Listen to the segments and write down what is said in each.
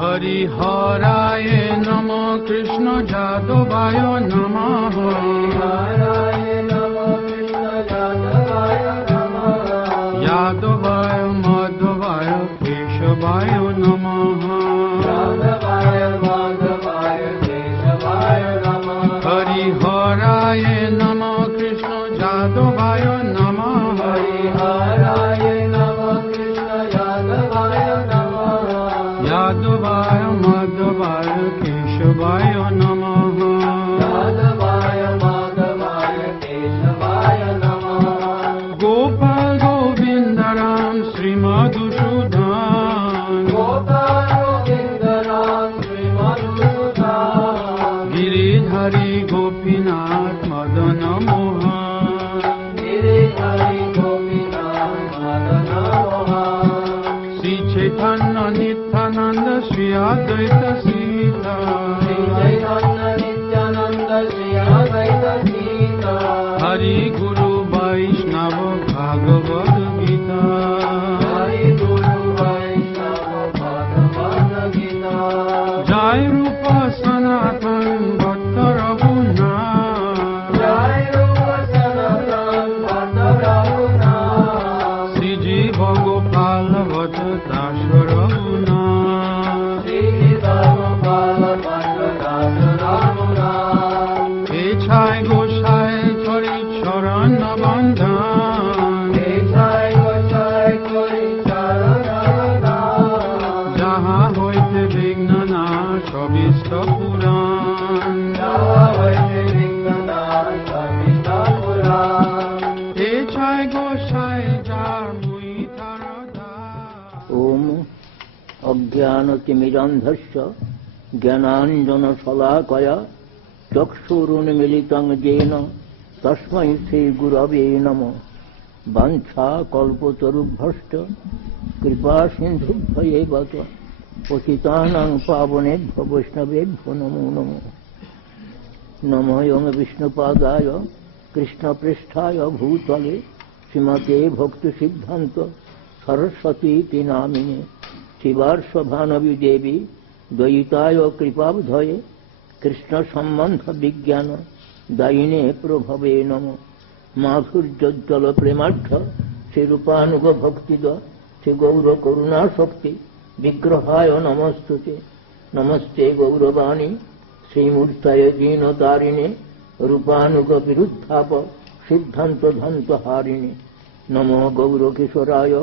हरिहराय नमः कृष्ण जादवाय नमः हराय नमः कृष्ण यादवाय नमः यादवाय माधवाय केशवाय नमः यादवाय माधवाय केशवाय नमः हरिहराय नमः कृष्ण जादवाय नमः हरिहराय नमः कृष्ण यादवाय नमः यादवाय माधवाय केशवाय नमः यादवाय माधवाय केशवाय नमः गोपाल गोविंद राम श्रीमधुसूदन गोपाल गोविंद राम श्रीमधुसूदन गिरिधरी गोपीनाथ मदन मोहन गिरिधरी गोपीनाथ मदन मोहन श्री चैतन्य नित्यानंद श्री अद्वैत सीता श्री चैतन्य नित्यानंद श्री अद्वैत गीता हरि गुरु वैष्णव भागवत गीता हरि गुरु वैष्णव भगवद गीता जय रूप सनातन भक्त रघुनाथ जय रूप सनातन भक्त रघुनाथ श्री जीव गोपाल भट्ट दास रघुनाथ श्री गोपाल भट्ट दास रघुनाथ हे छाय गोसाई चरि चरण बंधन जय गोसाई कोई चरण दास जहाँ হইতে বিঘ্ন নাশ অবিষ্ট পুরাণ হে ছয় গোসাই যার মুই তারদা ओम अज्ञानतिमिरान्धस्य ज्ञानाञ्जनशलाकया चक्षुरुन्मीलितं येन तस्मै श्रीगुरवे नमः वाञ्छाकल्पतरुभ्यश्च कृपासिन्धुभ्येव च पतितानां पावनेभ्यो वैष्णवेभ्यो नमो नमः नमो यं विष्णुपादाय कृष्णपृष्ठाय भूतले श्रीमते भक्तिसिद्धान्त सरस्वती नामिने शिवार्षभानवी देवी द्वैताय कृपाब्धये कृष्ण संबंध विज्ञान दायिने प्रभवे नमः माधुर्योज्ज्वल प्रेमार्थ श्री रूपानुग भक्तिद श्री गौर करुणा शक्ति विग्रहाय नमस्तुते नमस्ते गौरवाणी श्रीमूर्तये दीनतारिणे रूपानुग विरुद्धाप सिद्धांत धंत हारिणे नमो गौरकिशोराय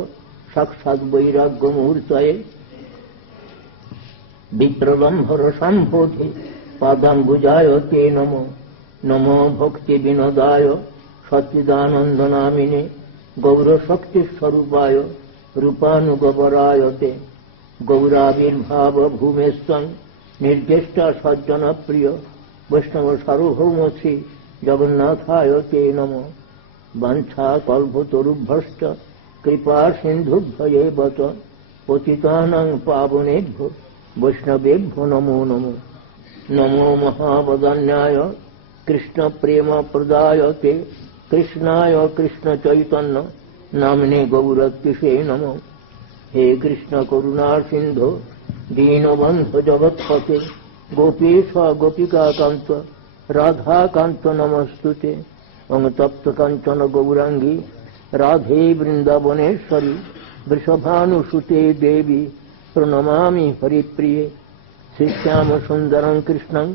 साक्षात् वैराग्य मुहूर्तये विप्रलम्भर संबोधि पादाम्बुजाय ते नमो नमो भक्ति विनोदाय सच्चिदानंद नामिने गौरशक्ति स्वरूपाय रूपानुगवराय ते गौराविर्भाव भूमेस्तं निर्दिष्टा सज्जन प्रिय वैष्णव सार्वभौम श्री जगन्नाथाय ते नमो वाञ्छा कल्पतरुभ्यश्च कृपा सिन्धुभ्येव च पतितानां पावनेभ्यो वैष्णवेभ्यो नमो नमो नमो महावदान्याय कृष्ण प्रेम प्रदाय ते कृष्णाय कृष्ण चैतन्य नामने गौरतिशे नमो हे कृष्ण करुणा सिंधु दीनबंधु जगत्पते गोपीश गोपिका कांत राधा कांत नमस्तुते ओं तप्त कांचन गौरांगी राधे वृंदावनेश्वरी वृषभानुसुते देवी प्रणमामि हरिप्रिये श्रीश्याम सुंदरं कृष्णं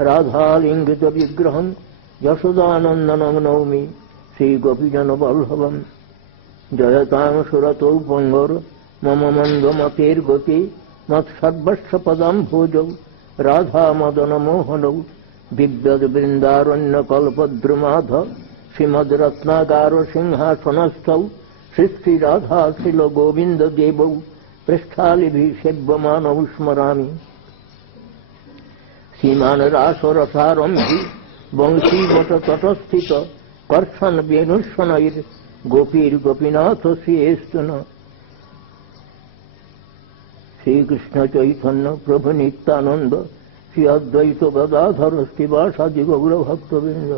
राधालिंगित विग्रहं यशोदानंदनं नौमि श्रीगोपीजन वल्लभं जयतां सुरतो पंगोर मम मंदमतेर्गति मत्सर्वस्व पदं भोजौ राधा मदन मोहनौ दिव्यद वृंदारण्य कल्पद्रुमाध श्रीमद रत्नागार सिंहासनस्थौ श्री श्री राधा श्रील गोविंद देवौ पृष्ठालिभिः सेव्यमानौ स्मरामि सीमान रासरसारम्भि वंशीवट तटस्थित कर्षण वेणुष्वनैर् गोपीर्गोपीनाथ श्रीस्तुन श्रीकृष्ण चैतन्य प्रभु नित्यानंद श्री अद्वैत गदाधर श्रीवासादि गौर भक्तवृंद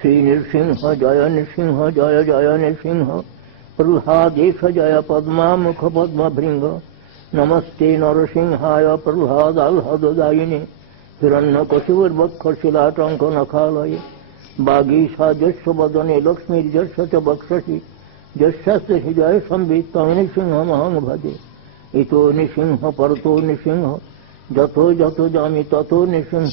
श्री नृसिंह जय जय जय नृसिंह प्रह्लादेश जय पद्मामुख पद्मभृंग नमस्ते नरसिंहाय प्रह्लादाह्लाददायिने हिरण्यकशिपुर्वक्षशिलाटङ्कनखालये वागीशा यस्य वदने लक्ष्मीर्यस्य च वक्षसि यस्यास्य हृदये संवित् तं नृसिंहमहं भजे। इतो नृसिंह परतो नृसिंह जतो जतो जामि ततो नृसिंह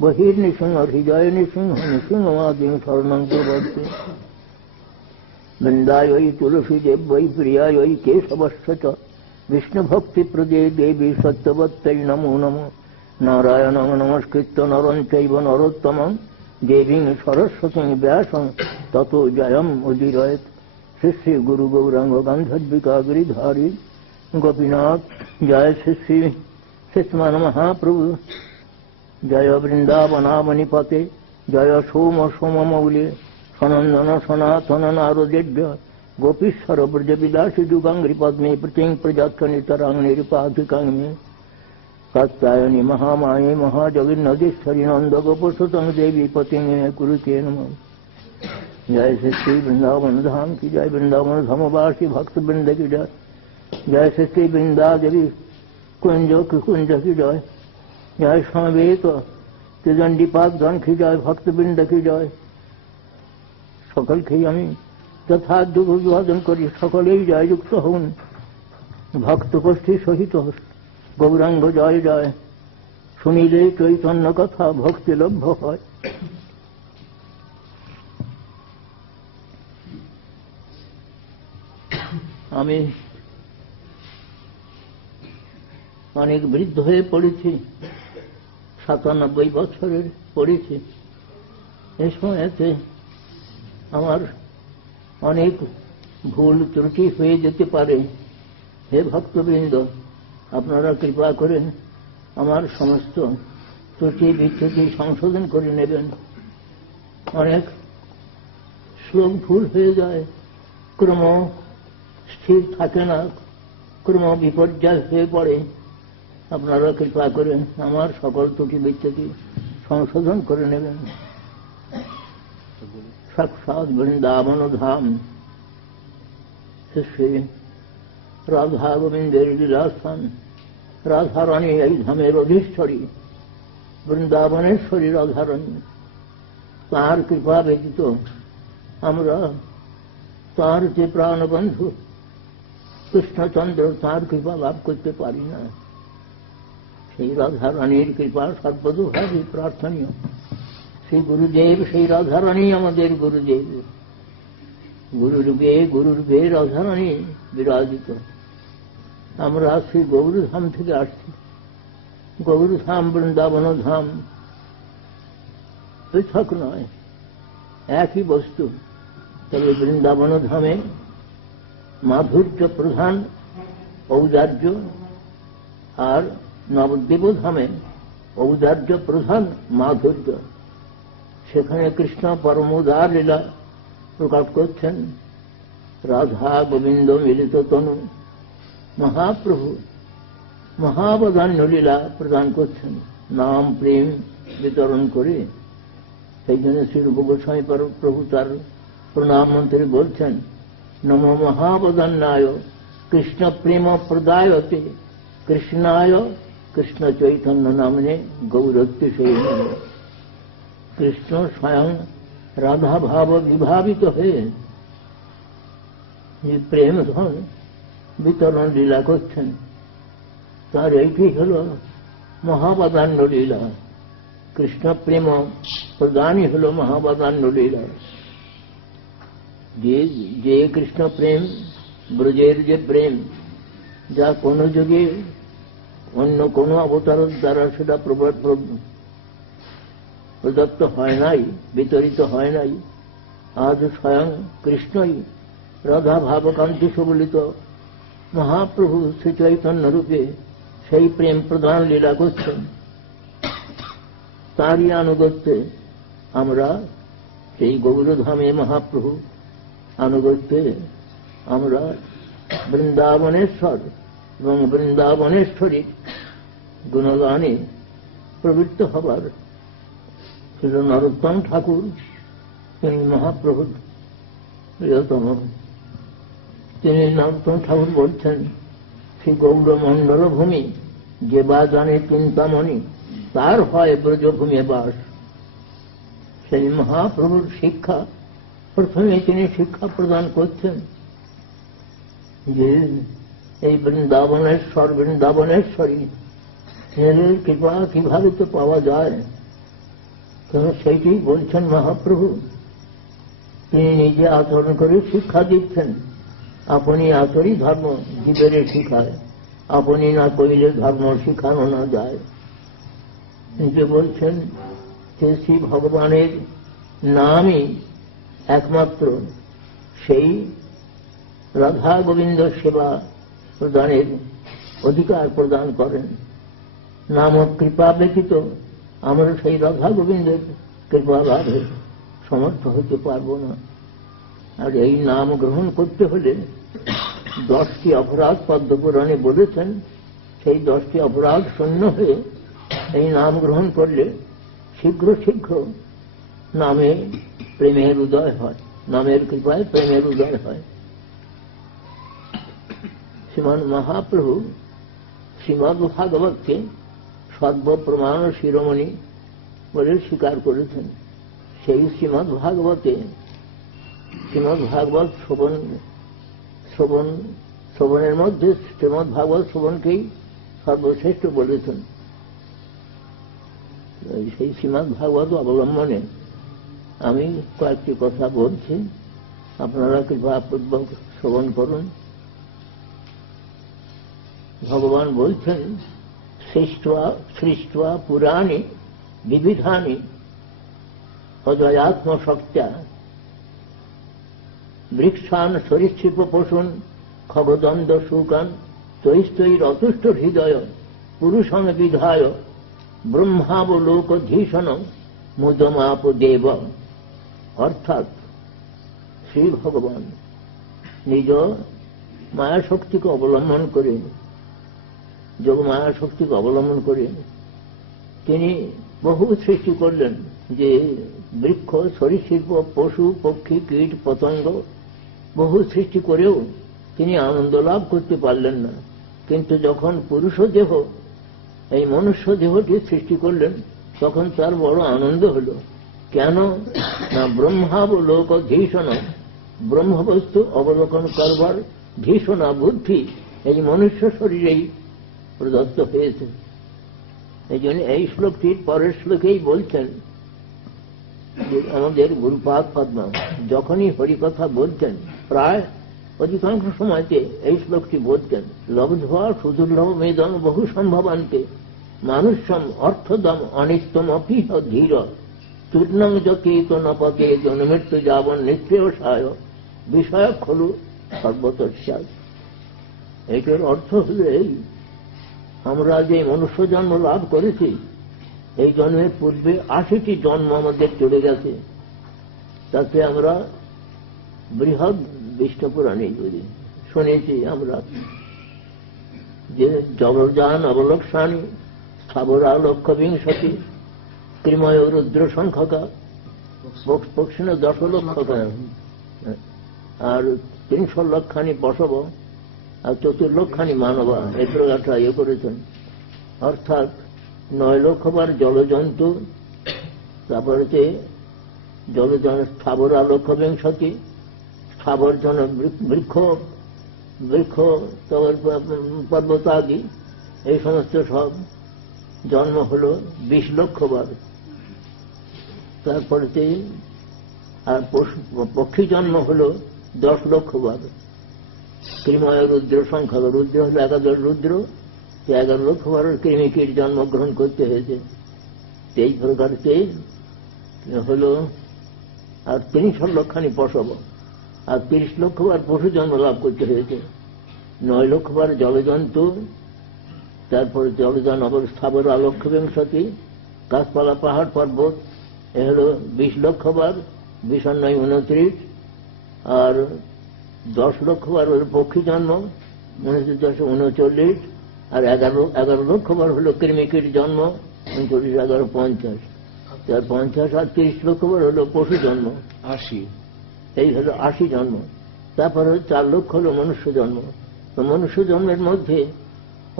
बहिर्नृसिंह हृदय नृसिंह नृसिंहमादिं शरणं प्रपद्ये। वृन्दायै तुलसीदेव्यै प्रियायै केशवस्य च विष्णुभक्तिप्रदे देवी सत्यवत्यै नमो नमः। नारायणं नमस्कृत्य नरं चैव नरोत्तमं देवीं सरस्वतीं व्यासं ततो जयम् उदीरयेत्। श्री श्री गुरु गौरांग गंधर्विका गिरिधारी गोपीनाथ जय श्री श्री सिस्मन महाप्रभु जय वृंदावनावनिपते जय सोम सोम मौले सनंदन सनातन नारदेभ्य गोपीश्वर ब्रज विलासी जुगांग्रि पद्मे प्रतिं प्रजाक्षनितरांग निरुपाधिकांग में कात्यायनी महामाये महाजगन्नदेश्वरी नंद गोपसुतं देवी पतिं कुरुते नमः। जय श्री श्री वृंदावन धाम की जय, वृंदावन धामवासी भक्त वृंद की जय, जय श्री श्री वृंदा देवी कुंज की जय, जय समवेत त्रिदंडीपादगण की जय, भक्त वृंद की जय। सकल के আমি যথার্থ অভিবাদন করি, সকলেই জয় যুক্ত হন। ভক্ত গোষ্ঠী সহিত গৌরাঙ্গ জয় জয়, শুনিলে চৈতন্য কথা ভক্তি লভ্য হয়। আমি অনেক বৃদ্ধ হয়ে পড়েছি, ৯৭ বছরের পড়েছি। এই সময়তে আমার অনেক ভুল ত্রুটি হয়ে যেতে পারে। হে ভক্তবৃন্দ, আপনারা কৃপা করেন আমার সমস্ত ত্রুটি বিচ্যুতি সংশোধন করে নেবেন। অনেক শ্লোক ভুল হয়ে যায়, ক্রম স্থির থাকে না, ক্রম বিপর্যয় হয়ে পড়ে। আপনারা কৃপা করেন আমার সকল ত্রুটি বিচ্যুতি সংশোধন করে নেবেন। সাক্ষাৎ বৃন্দাবন ধাম শ্রী রাধা গোবিন্দের লীলাস্থান। রাধারানী এই ধামের অধীশ্বরী, বৃন্দাবনেশ্বরী রাধারানী। তাঁর কৃপা ব্যতীত আমরা তাঁর যে প্রাণবন্ধু কৃষ্ণচন্দ্র, তাঁর কৃপা লাভ করতে পারি না। সেই রাধারানীর কৃপা সর্বতোভাবে প্রার্থনীয়। শ্রী গুরুদেব, সেই রাধারানী আমাদের গুরুদেব। গুরুরূপে রাধারানী বিরাজিত। আমরা শ্রী গৌরধাম থেকে আসছি। গৌরধাম বৃন্দাবন ধাম পৃথক নয়, একই বস্তু। তবে বৃন্দাবন ধামে মাধুর্য প্রধান ঔদার্য, আর নবদ্বীপ ধামে ঔদার্য প্রধান মাধুর্য। সেখানে কৃষ্ণ পরমোদার লীলা প্রকাশ করছেন। রাধা গোবিন্দ মিলিত তনু, মহাপ্রভু মহাবদান্য লীলা প্রদান করছেন, নাম প্রেম বিতরণ করে। সেই জন্য শ্রী রূপ গোস্বামী প্রভু তার প্রণাম মন্ত্রে বলছেন, নম মহাবদান্যায় কৃষ্ণ প্রেম প্রদায়তে কৃষ্ণায় কৃষ্ণ চৈতন্য নামনে গৌরত্ব সেই। কৃষ্ণ স্বয়ং রাধা ভাব বিভাবিত হয়ে যে প্রেম ধন বিতরণ লীলা করছেন, তার এইটি হল মহাবদান্য লীলা। কৃষ্ণ প্রেম প্রদানই হল মহাবদান্য লীলা। যে কৃষ্ণ প্রেম, ব্রজের যে প্রেম, যা কোনো যুগে অন্য কোনো অবতারের দ্বারা সেটা প্রদত্ত হয় নাই, বিতরিত হয় নাই। আজ স্বয়ং কৃষ্ণই রাধা ভাবকান্তি সুবলিত মহাপ্রভু শ্রী চৈতন্য রূপে সেই প্রেম প্রদান লীলা করছেন। তারই আনুগত্যে আমরা সেই গৌরধামে মহাপ্রভু আনুগত্যে আমরা বৃন্দাবনেশ্বর এবং বৃন্দাবনেশ্বরী গুণগানে প্রবৃত্ত হবার। নরোত্তম ঠাকুর তিনি মহাপ্রভু প্রিয়তম। তিনি নরোত্তম ঠাকুর বলছেন, শ্রী গৌরমণ্ডল ভূমি যে বা জানে চিন্তামণি তার হয় ব্রজভূমে বাস। সেই মহাপ্রভুর শিক্ষা প্রথমে তিনি শিক্ষা প্রদান করছেন যে এই বৃন্দাবনেশ্বরী এর কৃপা কিভাবে তো পাওয়া যায়, কেন সেইটি বলছেন মহাপ্রভু। তিনি নিজে আচরণ করে শিক্ষা দিচ্ছেন। আপনি আচরি ধর্ম জীবের শিখায়, আপনি না কইলে ধর্ম শিখানো না যায়। নিজে বলছেন যে শ্রী ভগবানের নামই একমাত্র সেই রাধা গোবিন্দ সেবা প্রদানের অধিকার প্রদান করেন। নাম ও কৃপা ব্যতীত আমরা সেই রাধা গোবিন্দের কৃপা লাভে সমর্থ হতে পারব না। আর এই নাম গ্রহণ করতে হলে 10টি অপরাধ পদ্মপুরাণে বলেছেন, সেই 10টি অপরাধ শূন্য হয়ে এই নাম গ্রহণ করলে শীঘ্র শীঘ্র নামে প্রেমের উদয় হয়, নামের কৃপায় প্রেমের উদয় হয়। শ্রীমান মহাপ্রভু শ্রীমদ্ ভাগবতকে সর্বপ্রমাণ শিরোমণি বলে স্বীকার করেছেন। সেই শ্রীমদ্ ভাগবত শ্রবণের মধ্যে শ্রীমদ্ ভাগবত শ্রবণকেই সর্বশ্রেষ্ঠ বলেছেন। সেই শ্রীমদ্ ভাগবত অবলম্বনে আমি কয়েকটি কথা বলছি, আপনারা কৃপাপূর্বক শ্রবণ করুন। ভগবান বলছেন, সৃষ্টা পুরাণে বিবিধানি অজয়াত্মশক্ত্যা বৃক্ষান সরীসৃপ পশুন খগদন্দ শুকান তৈস্তৈরতুষ্ট হৃদয় পুরুষং বিধায় ব্রহ্মাবলোকধীশন মুদমাপ দেব। অর্থাৎ শ্রী ভগবান নিজ মায়াশক্তিকে অবলম্বন করে, যোগ মায়াশক্তিকে অবলম্বন করে তিনি বহু সৃষ্টি করলেন। যে বৃক্ষ, সরীসৃপ, পশু, পক্ষী, কীট, পতঙ্গ বহু সৃষ্টি করেও তিনি আনন্দ লাভ করতে পারলেন না। কিন্তু যখন পুরুষ দেহ, এই মনুষ্য দেহটি সৃষ্টি করলেন, তখন তার বড় আনন্দ হল। কেন না ব্রহ্মাবলোকধীশন, ব্রহ্মবস্তু অবলোকন করবার ধীষণা বুদ্ধি এই মনুষ্য শরীরেই প্রদত্ত হয়েছে। এই জন্য এই শ্লোকটির পরের শ্লোকেই বলছেন যে আমাদের গুরুপাদ পদ্মা যখনই হরিকথা বলতেন, প্রায় অধিকাংশ সময়তে এই শ্লোকটি বলতেন, লব্ধ্বা সুদুর্লভ মেদন বহু সম্ভবান্তে মানুষম অর্থদম অনিত্যম অপিহ ধীর চূর্ণং যকেত নপতে জনমৃত্যু যাবন নিঃশ্রেয়সায় বিষয় খলু সর্বতস্যাৎ। এইটার অর্থ হল এই, আমরা যে মনুষ্য জন্ম লাভ করেছি, এই জন্মের পূর্বে 80টি জন্ম আমাদের চলে গেছে। তাতে আমরা বৃহৎ বিষ্ণুপুরাণে শুনেছি আমরা যে জবরজান অবলক্ষাণী স্থাবরা লক্ষ্য বিংশতি ক্রিময় রুদ্র সংখ্যকা পক্ষিণ 10 লক্ষকা আর 300 লক্ষানি পশব আর 4 লক্ষানি মানবা, এই প্রকারটা করেছেন। অর্থাৎ 9 লক্ষবার জলজন্তু, তারপরে স্থাবর লক্ষ্য বিংশতি, স্থাবর জন বৃক্ষ, পর্বতাদি, এই সমস্ত সব জন্ম হল 20 লক্ষবার। তারপরে আর পক্ষী জন্ম হল 10 লক্ষবার। ক্রিময় রুদ্র সংখ্যা, রুদ্র হল 11 রুদ্র, 11 লক্ষবার কৃমিকীট জন্মগ্রহণ করতে হয়েছে। এই প্রকার হল আর 300 লক্ষানি পশব, আর 30 লক্ষবার পশু জন্ম লাভ করতে হয়েছে। 9 লক্ষবার জলজন্তু, তারপরে জলযান অবস্থাবর আলক্ষ বিংশতি, গাছপালা পাহাড় পর্বত, এ হল 20 লক্ষবার, 20 আর 9 29, আর 10 লক্ষবার হল পক্ষী জন্ম, 39 আর 11 লক্ষবার হল কৃমিকীট জন্ম, 39 11 50, 50 আর 30 লক্ষবার হল পশু জন্ম, 80। এই হল 80 জন্ম। তারপরে 4 লক্ষ হল মনুষ্য জন্ম। তো মনুষ্য জন্মের মধ্যে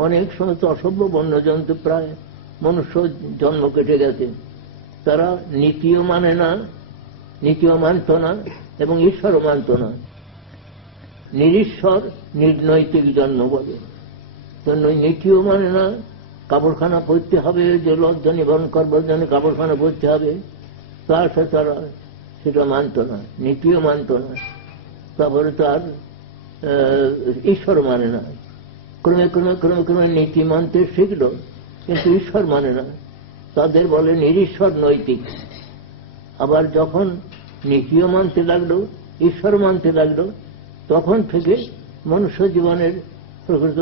অনেক সমস্ত অসভ্য বন্যজন্তু প্রায় মনুষ্য জন্ম কেটে গেছে। তারা নীতিও মানে না, নীতিও মানত না এবং ঈশ্বরও মানত না। নিরীশ্বর নির্নৈতিক জন্ম বলে। তো নীতিও মানে না, কাপড়খানা পরতে হবে, যে লজ্জা নিবারণ করবার জন্য কাপড়খানা পরতে হবে, তার সাথে তারা সেটা মানত না, নীতিও মানত না। তারপরে তার ঈশ্বর মানে না। ক্রমে ক্রমে ক্রমে ক্রমে নীতি মানতে শিখল, কিন্তু ঈশ্বর মানে না। তাদের বলে নিরীশ্বর নৈতিক। আবার যখন নীতিও মানতে লাগলো, ঈশ্বর মানতে লাগলো, তখন থেকে মনুষ্য জীবনের প্রকৃত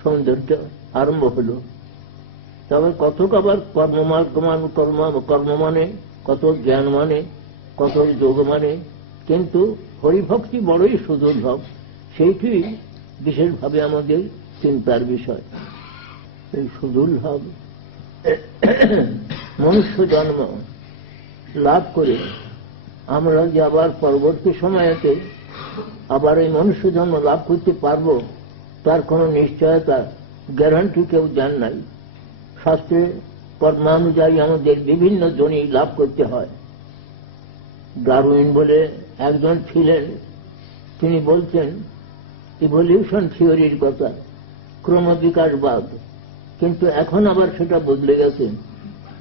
সৌন্দর্য আরম্ভ হল। তবে কতক আবার কর্ম মানে, কত জ্ঞান মানে, কত যোগ মানে, কিন্তু হরিভক্তি বড়ই সুদুর্লভ। সেইটি বিশেষভাবে আমাদের চিন্তার বিষয়। এই সুদুর্লভ মনুষ্য জন্ম লাভ করে আমরা যে আবার পরবর্তী সময়েতে আবার এই মনুষ্য জন্ম লাভ করতে পারব, তার কোনো নিশ্চয়তা, গ্যারান্টি কেউ জান নাই। শাস্ত্রে কর্মানুযায়ী আমাদের বিভিন্ন জনি লাভ করতে হয়। ডারউইন বলে একজন ছিলেন, তিনি বলছেন ইভলিউশন থিওরির কথা, ক্রমবিকাশবাদ। কিন্তু এখন আবার সেটা বদলে গেছে।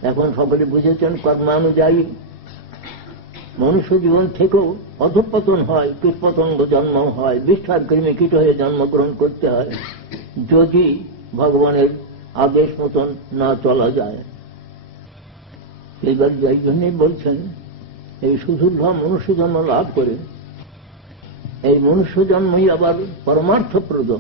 এখন সকলে বুঝেছেন কর্মানুযায়ী মনুষ্য জীবন থেকেও অধঃপতন হয়, কীটপতঙ্গ জন্ম হয়, বিষ্ঠার কৃমি কীট হয়ে জন্মগ্রহণ করতে হয়, যদি ভগবানের আদেশ মতন না চলা যায়। এইবার যাই জন্যই বলছেন এই সুদুর্লভ মনুষ্য জন্ম লাভ করে, এই মনুষ্য জন্মই আবার পরমার্থপ্রদ।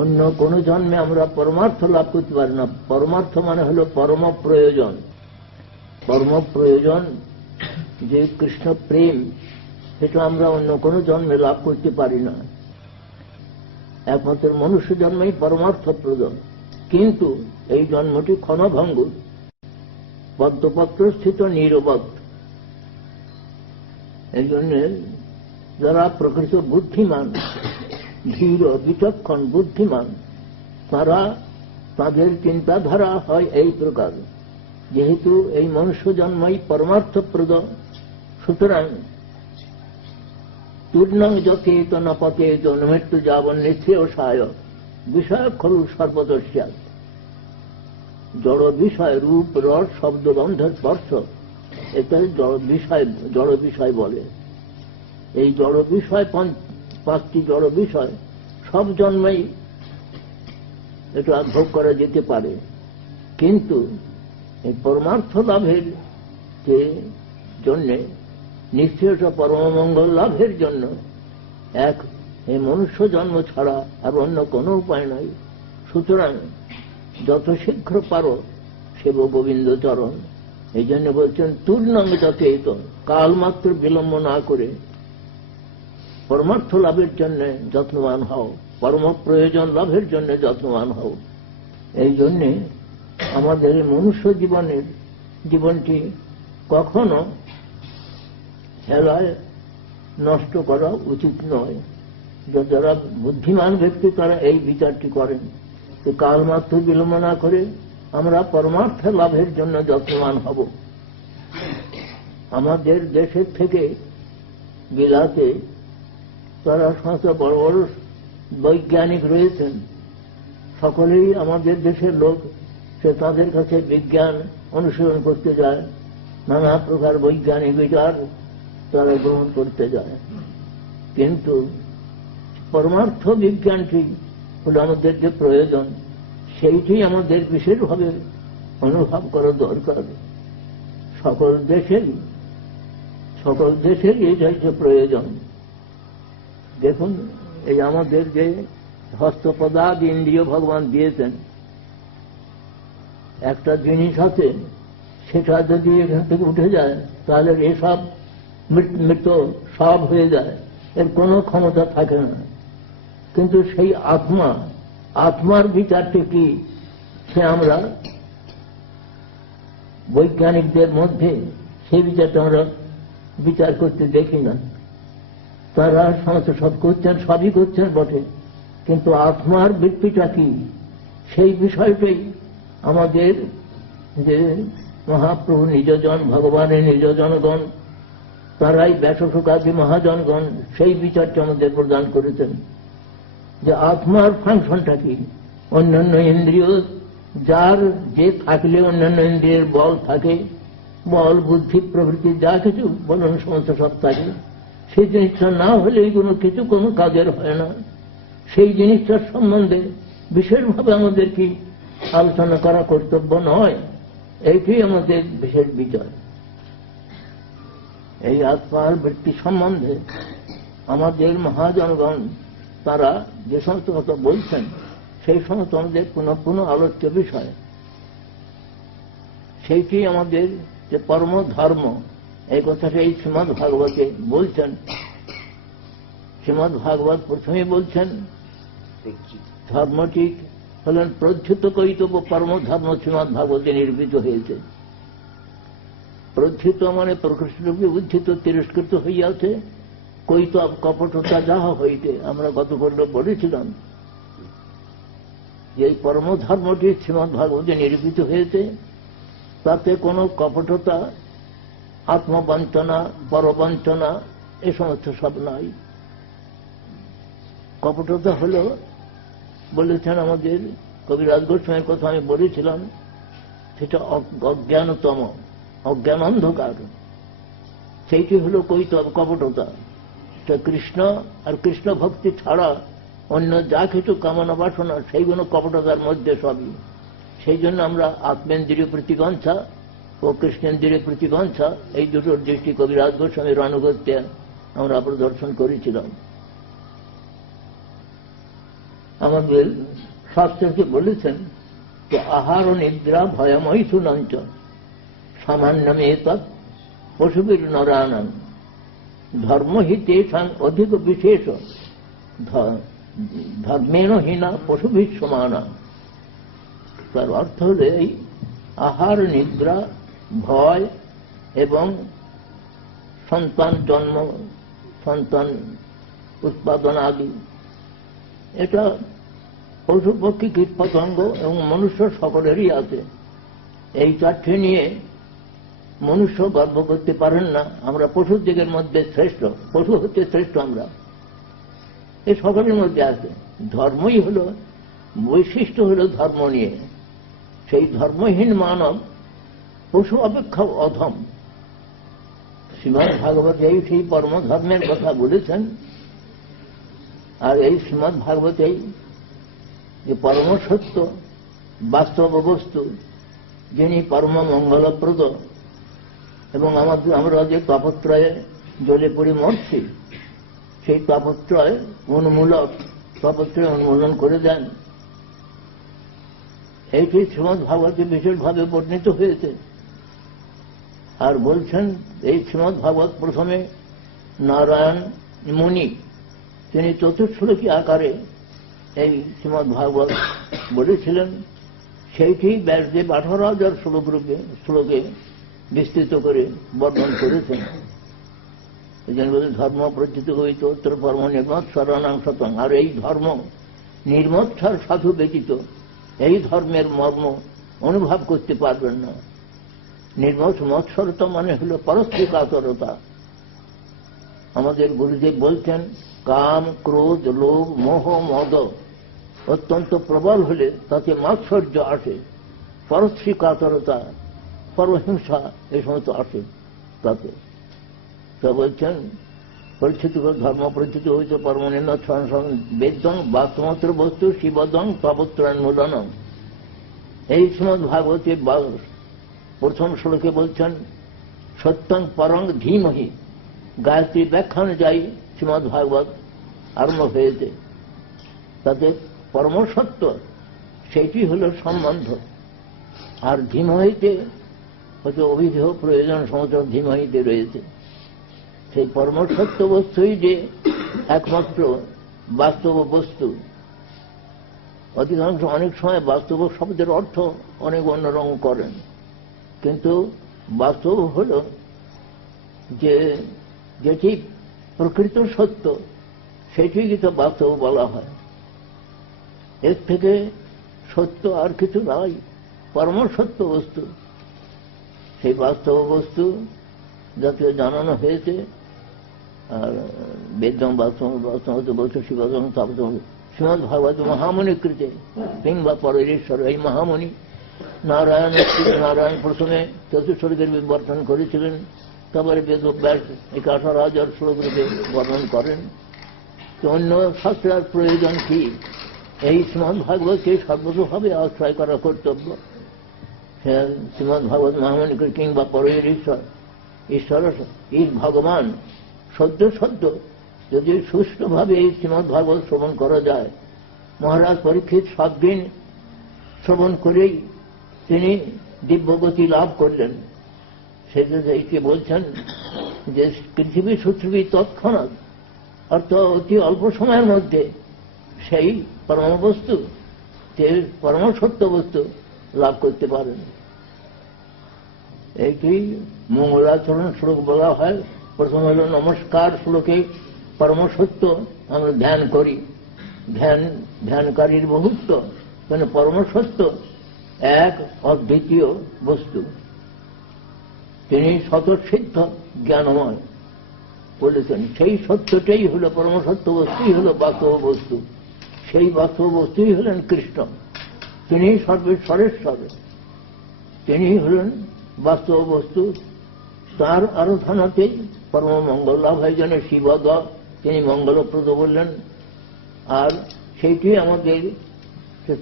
অন্য কোন জন্মে আমরা পরমার্থ লাভ করতে পারি না। পরমার্থ মানে হল পরম প্রয়োজন। পরম প্রয়োজন যে কৃষ্ণ প্রেম, সেটা আমরা অন্য কোন জন্মে লাভ করতে পারি না। একমাত্র মনুষ্য জন্মই পরমার্থপ্রদ। কিন্তু এই জন্মটি ক্ষণভঙ্গ, পদ্মপত্র স্থিত নিরবধ। এই জন্য যারা প্রকৃত বুদ্ধিমান, ধীর, বিচক্ষণ, বুদ্ধিমান, তারা তাদের চিন্তাধারা হয় এই প্রকার, যেহেতু এই মনুষ্য জন্মই পরমার্থপ্রদ, সুতরাং তূর্ণং যথেত ন পতেত মৃত্যু যাবন নিঃশ্রেয়সায় বিষয় খলু সর্বদস্যাৎ। জড় বিষয়, রূপ, রস, শব্দ, গন্ধ, স্পর্শ, এটা জড় বিষয় বলে। এই জড় বিষয়, পাঁচটি জড় বিষয় সব জন্মেই এটা ভোগ করা যেতে পারে। কিন্তু এই পরমার্থ লাভের যে জন্যে, নিশ্চয়তা পরমমঙ্গল লাভের জন্য এই মনুষ্য জন্ম ছাড়া আর অন্য কোনো উপায় নাই। সুতরাং যত শীঘ্র পারো সেব গোবিন্দ চরণ। এই জন্য বলছেন তূর্ণং যথেত, কাল মাত্র বিলম্ব না করে পরমার্থ লাভের জন্য যত্নবান হও, পরম প্রয়োজন লাভের জন্য যত্নবান হও। এই জন্যে আমাদের মনুষ্য জীবনটি কখনো হেলায় নষ্ট করা উচিত নয়। যারা বুদ্ধিমান ব্যক্তি তারা এই বিচারটি করেন যে কাল মাত্র বিলম্ব না করে আমরা পরমার্থ লাভের জন্য যত্নবান হব। আমাদের দেশের থেকে বিলাতে তারা সমস্ত বড় বড় বৈজ্ঞানিক রয়েছেন, সকলেই আমাদের দেশের লোক। সে তাদের কাছে বিজ্ঞান অনুসরণ করতে যায়, নানা প্রকার বৈজ্ঞানিক বিচার তারা গ্রহণ করতে যায়। কিন্তু পরমার্থ বিজ্ঞানটি হল আমাদের যে প্রয়োজন, সেইটি আমাদের বিশেষভাবে অনুভব করা দরকার। সকল দেশেরই এটা হচ্ছে প্রয়োজন। দেখুন, এই আমাদের যে হস্তপদাদ ইন্দ্রিয় ভগবান দিয়েছেন, একটা জিনিস আছে, সেটা যদি এখান থেকে উঠে যায় তাহলে এসব মৃত সব হয়ে যায়, এর কোনো ক্ষমতা থাকে না। কিন্তু সেই আত্মার বিচারটি কি, সে আমরা বৈজ্ঞানিকদের মধ্যে সেই বিচারটা আমরা বিচার করতে দেখি না। তারা সমস্ত সব করছেন, সবই করছেন বটে, কিন্তু আত্মার বৃত্তিটা কি সেই বিষয়টাই আমাদের যে মহাপ্রভু নিজজন, ভগবানের নিজজনগণ, তারাই ব্যাসসুকাদি মহাজনগণ সেই বিচারটা আমাদের প্রদান করেছেন যে আত্মার ফাংশনটা কি। অন্যান্য ইন্দ্রিয় যার যে থাকলে অন্যান্য ইন্দ্রিয়ের বল থাকে, বল বুদ্ধি প্রভৃতি যা কিছু বলুন সমস্ত সব থাকে, সেই জিনিসটা না হলে কোনো কিছু কোনো কাজের হয় না। সেই জিনিসটার সম্বন্ধে বিশেষভাবে আমাদের কি আলোচনা করা কর্তব্য নয়, এইটাই আমাদের বিশেষ বিচার। এই আত্মার বৃত্তি সম্বন্ধে আমাদের মহাজনগণ তারা যে সমস্ত কথা বলছেন সেই সমস্ত আমাদের পুনঃ পুনঃ আলোচ্য বিষয়। সেইটি আমাদের যে পরম ধর্ম, এই কথাটা এই শ্রীমদ্ ভাগবতে বলছেন। শ্রীমদ্ ভাগবত প্রথমে বলছেন ধর্মটি হলেন প্রচ্ছুত কৈতব পরম ধর্ম শ্রীমদ্ ভাগবতে নির্মিত হয়েছে। প্রচ্ছুত মানে প্রকৃষ্টরূপে উদ্ধৃত তিরস্কৃত হইয়াছে, কৈতব কপটতা যাহা হইতে আমরা গত পর্বে বলেছিলাম। এই পরম ধর্মটি শ্রীমদ্ ভাগবতে নিরূপিত হয়েছে, তাতে কোনো কপটতা, আত্মবঞ্চনা, পরবঞ্চনা এ সমস্ত সব নাই। কপটতা হল বলেছেন আমাদের কবিরাজ গোস্বামীর কথা আমি বলেছিলাম, সেটা অজ্ঞানতম, অজ্ঞান অন্ধকার, সেইটি হল কৈতব কপটতা। কৃষ্ণ আর কৃষ্ণ ভক্তি ছাড়া অন্য যা কিছু কামনা বাসনা সেইগুলো কপটতার মধ্যে সবই। সেই জন্য আমরা আত্মেন্দ্রিয় প্রতিগঞ্ছা ও কৃষ্ণেন্দ্রিয় প্রতিগঞ্ছা এই দুটোর দৃষ্টি কবিরাজ গোস্বামীর আনুগত্যে আমরা প্রদর্শন করেছিলাম। আমাদের শাস্ত্রকে বলেছেন যে আহার ও নিদ্রা ভয়মৈথুনঞ্চ সামান্যমে তৎ পশুবীর নরানাং ধর্মহি তেষাং অধিক বিশেষ ধর্মেণ হীনা পশুবীর সমানা। তার অর্থ হল এই আহার, নিদ্রা, ভয় এবং সন্তান জন্ম, সন্তান উৎপাদন আদি, এটা পশু পক্ষী কীট পতঙ্গ এবং মনুষ্য সকলেরই আছে। এই চারটে নিয়ে মনুষ্য গর্ব করতে পারেন না আমরা পশুর দিকের মধ্যে শ্রেষ্ঠ, পশু হচ্ছে শ্রেষ্ঠ আমরা, এই সকলের মধ্যে আছে। ধর্মই হল বৈশিষ্ট্য, হল ধর্ম নিয়ে। সেই ধর্মহীন মানব পশু অপেক্ষা অধম। শ্রীমদ্ ভাগবত এই সেই পরম ধর্মের কথা বলেছেন। আর এই শ্রীমদ্ ভাগবতেই যে পরম সত্য বাস্তব বস্তু, যিনি পরম মঙ্গলপ্রদ, এবং আমরা যে তাপত্রয়ে জ্বলে পড়ে মরছি, সেই তাপত্রয় উন্মূলক, তাপত্রয় উন্মূলন করে দেন, এইটি শ্রীমদ্ ভাগবতে বিশেষভাবে বর্ণিত হয়েছে। আর বলছেন এই শ্রীমদ্ ভাগবত প্রথমে নারায়ণ মুনি তিনি চতুর্শ্লোকী আকারে এই শ্রীমদ্ ভাগবত বলেছিলেন। সেইটি ব্যাসদেব 18,000 শ্লোকে বিস্তৃত করে বর্ণন করেছেন। ধর্ম প্রচিত হইত উত্তর পরম নির্মৎ শরণাং শতং। আর এই ধর্ম নির্মৎসার সাধু ব্যতীত এই ধর্মের মর্ম অনুভব করতে পারবেন না। নির্মৎ মৎসরতা মানে হল পরস্পরিকাতরতা। আমাদের গুরুদেব বলছেন কাম, ক্রোধ, লোভ, মোহ, মদ অত্যন্ত প্রবল হলে তাতে মাৎসর্য আসে, পরস্পরিকাতরতা, পরহিংসা এই সমস্ত আসে তাতে। তা বলছেন পরিচিত ধর্ম পরিচিত হইতে পরমনিম্ন বেদং বাস্তমাত্র বস্তু শিবদং তপত্রান্মূলনম। এই শ্রীমদ্ ভাগবতে প্রথম শ্লোকে বলছেন সত্যং পরং ধীমহি। গায়ত্রী ব্যাখ্যা অনুযায়ী শ্রীমদ্ ভাগবত আরম্ভ হয়েছে। তাতে পরম সত্য সেইটি হল সম্বন্ধ। আর ধীমহিতে হয়তো অভিধেয় প্রয়োজন সমস্ত ধীমহিতে রয়েছে। সেই পরম সত্য বস্তুই যে একমাত্র বাস্তব বস্তু। অধিকাংশ অনেক সময় বাস্তব শব্দের অর্থ অনেক অন্যরকম করেন, কিন্তু বাস্তব হল যে যেটি প্রকৃত সত্য, সেটিকে তো বাস্তব বলা হয়। এর থেকে সত্য আর কিছু নয়, পরম সত্য বস্তু। সেই বাস্তব বস্তু যাতে জানানো হয়েছে। আর বেদম বাস্তব বস্তু শিবদম তাপদম শ্রীমদ ভাগবত মহামণি কৃতে কিংবা পরেশ্বর। এই মহামণি নারায়ণ প্রথমে চতুর্স্বর্গের বিবর্তন করেছিলেন, তারপরে বেদব্যাস 11,000 শ্লোক রূপে বর্ণন করেন। তো অন্য শাস্ত্রের প্রয়োজন কি? এই শ্রীমদ ভাগবতকে সর্বতভাবে আশ্রয় করা কর্তব্য। শ্রীমদ ভাগবত মহামণি কিংবা পরের ঈশ্বর, ঈশ্বর ভগবান সদ্য সদ্য যদি সুষ্ঠুভাবে এই শ্রীমদ ভাগবত শ্রবণ করা যায়। মহারাজ পরীক্ষিত 7 দিন শ্রবণ করেই তিনি দিব্যগতি লাভ করলেন। সেটা বলছেন যে পৃথিবী সুপৃথিবী তৎক্ষণাৎ, অর্থাৎ অতি অল্প সময়ের মধ্যে সেই পরমবস্তু, যে পরম সত্য বস্তু লাভ করতে পারেন। এইটি মঙ্গলাচরণ শ্লোক বলা হয়। প্রথম হল নমস্কার শ্লোকে পরম সত্য আমরা ধ্যান করি। ধ্যানকারীর বহুত্ব, মানে পরম সত্য এক অদ্বিতীয় বস্তু, তিনি স্বতঃসিদ্ধ জ্ঞানময় বলেছেন। সেই সত্যটাই হল পরম সত্য বস্তুই হল বাস্তব বস্তু। সেই বাস্তব বস্তুই হলেন কৃষ্ণ। তিনি সর্বেশ্বরেশ্বর, তিনি হলেন বাস্তব বস্তু। তার আরাধনাতেই পরম মঙ্গল লাভ হয়। যেন শিবদ তিনি মঙ্গলপ্রদ বললেন। আর সেইটি আমাদের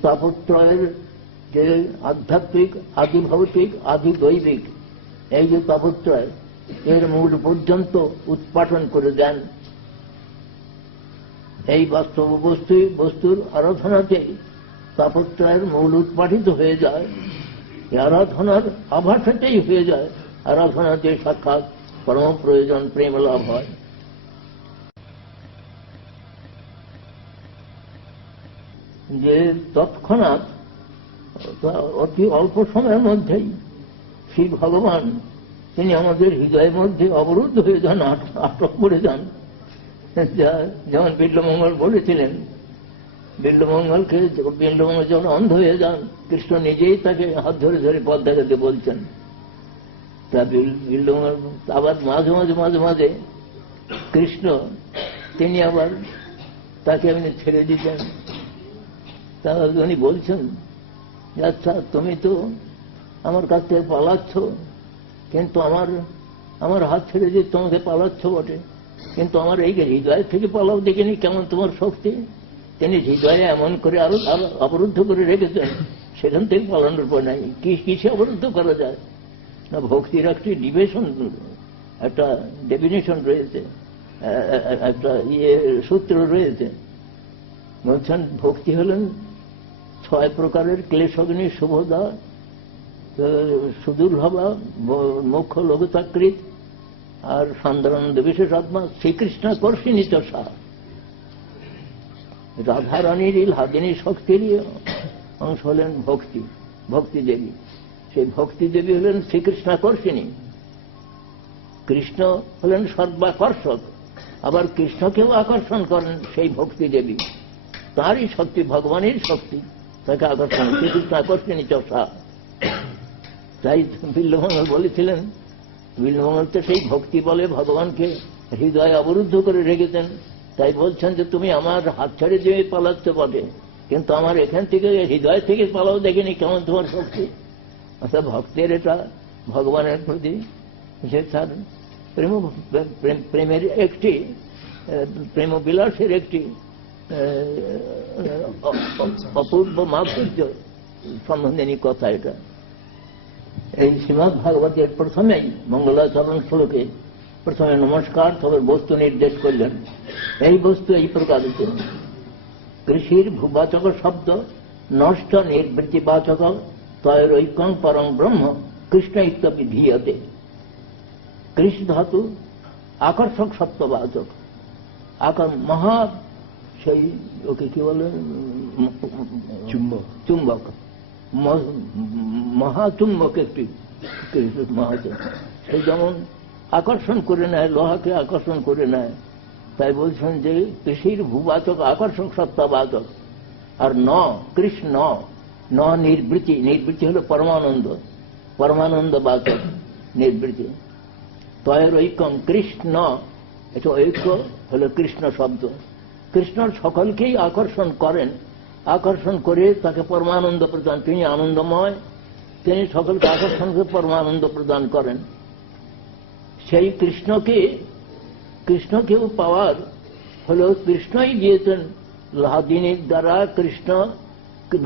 তাপত্রয়ের যে আধ্যাত্মিক, আদি ভৌতিক, আদি দৈবিক, এই যে তাপত্রয়, এর মূল পর্যন্ত উৎপাটন করে দেন। এই বাস্তব বস্তুর আরাধনাতেই তাপত্রয়ের মূল উৎপাটিত হয়ে যায়। এই আরাধনার আভাসেতেই হয়ে যায়। আরাধনাতে সাক্ষাৎ পরম প্রয়োজন প্রেম লাভ হয়। যে তৎক্ষণাৎ অতি অল্প সময়ের মধ্যেই শ্রী ভগবান তিনি আমাদের হৃদয়ের মধ্যে অবরুদ্ধ হয়ে যান, আটক করে যান। যেমন বিল্বমঙ্গল বলেছিলেন, বিল্বমঙ্গলকে যখন অন্ধ হয়ে যান, কৃষ্ণ নিজেই তাকে হাত ধরে ধরে পথ দেখাতে বলছেন। তা বিল্বমঙ্গল আবার মাঝে মাঝে মাঝে মাঝে কৃষ্ণ তিনি আবার তাকে এমনি ছেড়ে দিতেন। তাহলে উনি বলছেন, আচ্ছা তুমি তো আমার কাছ থেকে পালাচ্ছ, কিন্তু আমার হাত ছেড়ে দিয়ে তোমাকে পালাচ্ছ বটে, কিন্তু আমার এই হৃদয় থেকে পালাও দেখিনি কেমন তোমার শক্তি। তিনি হৃদয়ে এমন করে আরো অবরুদ্ধ করে রেখেছেন, সেখান থেকে পালানোর উপায় নাই। কিসে অবরুদ্ধ করা যায় না? ভক্তির একটি একটা ডেফিনেশন রয়েছে, একটা সূত্র রয়েছে। বলছেন ভক্তি হলেন 6 প্রকারের ক্লেশগ্নি শুভদা, সুদুর্লভা, মুখ্য লঘুচাকৃত, আর সান্দ্রানন্দ বিশেষ আত্মা, শ্রীকৃষ্ণাকর্ষিণী চষা। রাধারানীর হাদিনী শক্তির অংশ হলেন ভক্তি দেবী। সেই ভক্তি দেবী হলেন শ্রীকৃষ্ণাকর্ষিণী। কৃষ্ণ হলেন সর্বাকর্ষক, আবার কৃষ্ণকেও আকর্ষণ করেন সেই ভক্তি দেবী। তারই শক্তি, ভগবানের শক্তি তাকে আকর্ষণ, শ্রীকৃষ্ণ আকর্ষণী চষা। তাই বিল্বমঙ্গল বলেছিলেন, বিল্বমঙ্গল তো সেই ভক্তি বলে ভগবানকে হৃদয়ে অবরুদ্ধ করে রেখেছেন। তাই বলছেন যে তুমি আমার হাত ছেড়ে দিয়ে পালাতে বটে, কিন্তু আমার এখান থেকে হৃদয় থেকে পালাও দেখিনি কেমন তোমার শক্তি। অর্থাৎ ভক্তের এটা ভগবানের প্রতি যে তার প্রেমের একটি প্রেম বিলাসের একটি অপূর্ব মাধুর্য সম্বন্ধে কথা। এটা এই শ্রীমদ ভাগবতের প্রথমেই মঙ্গলাচরণ শ্লোকে প্রথমে নমস্কার, তবে বস্তু নির্দেশ করলেন। এই বস্তু এই প্রকারিত: কৃষির ভূবাচক শব্দ নষ্ট নির্বৃত্তিবাচক তয়ৈকং পরম ব্রহ্ম কৃষ্ণ ইত্যপি ধীয়তে। কৃষ ধাতু আকর্ষক সত্যবাচক, মহা সেই ওকে কি বলে চুম্বক, মহাচুম্বক একটি সেই যেমন আকর্ষণ করে নেয়, লোহাকে আকর্ষণ করে নেয়, তাই বলছেন যে কৃষির ভূবাচক আকর্ষণ সত্তাবাচক, আর ন কৃষ্ণ ন নির্বৃতি, নির্বৃতি হল পরমানন্দ, পরমানন্দ বাচক নির্বৃতি। তয়ের ঐক্যম কৃষ্ণ, এটা ঐক্য হল কৃষ্ণ শব্দ। কৃষ্ণ সকলকেই আকর্ষণ করেন, আকর্ষণ করে তাকে পরমানন্দ প্রদান, তিনি আনন্দময়, তিনি সকলকে আকর্ষণ করে পরমানন্দ প্রদান করেন। সেই কৃষ্ণকেও পাওয়ার হলো কৃষ্ণই দিয়েছেন লাদিনীর দ্বারা। কৃষ্ণ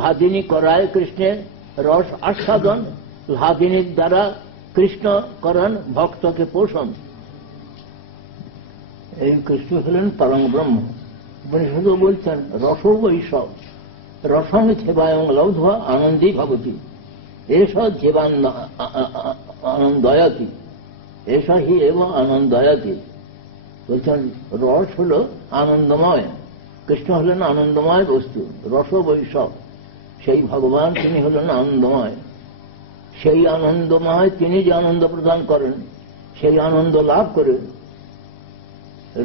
লাদিনী করায় কৃষ্ণের রস আস্বাদন, লাদিনীর দ্বারা কৃষ্ণ করেন ভক্তকে পোষণ। এই কৃষ্ণ হলেন পরম ব্রহ্ম। উপনিষদও বলছেন রস বৈষব রসং সেবায়ং লব্ধ্বা আনন্দী ভবতি এষ জীবান আনন্দয়াতি, এষা হি এবং আনন্দয়াতি। বলছেন রস হল আনন্দময়, কৃষ্ণ হলেন আনন্দময় বস্তু। রস বৈষব, সেই ভগবান তিনি হলেন আনন্দময়। সেই আনন্দময় তিনি যে আনন্দ প্রদান করেন, সেই আনন্দ লাভ করে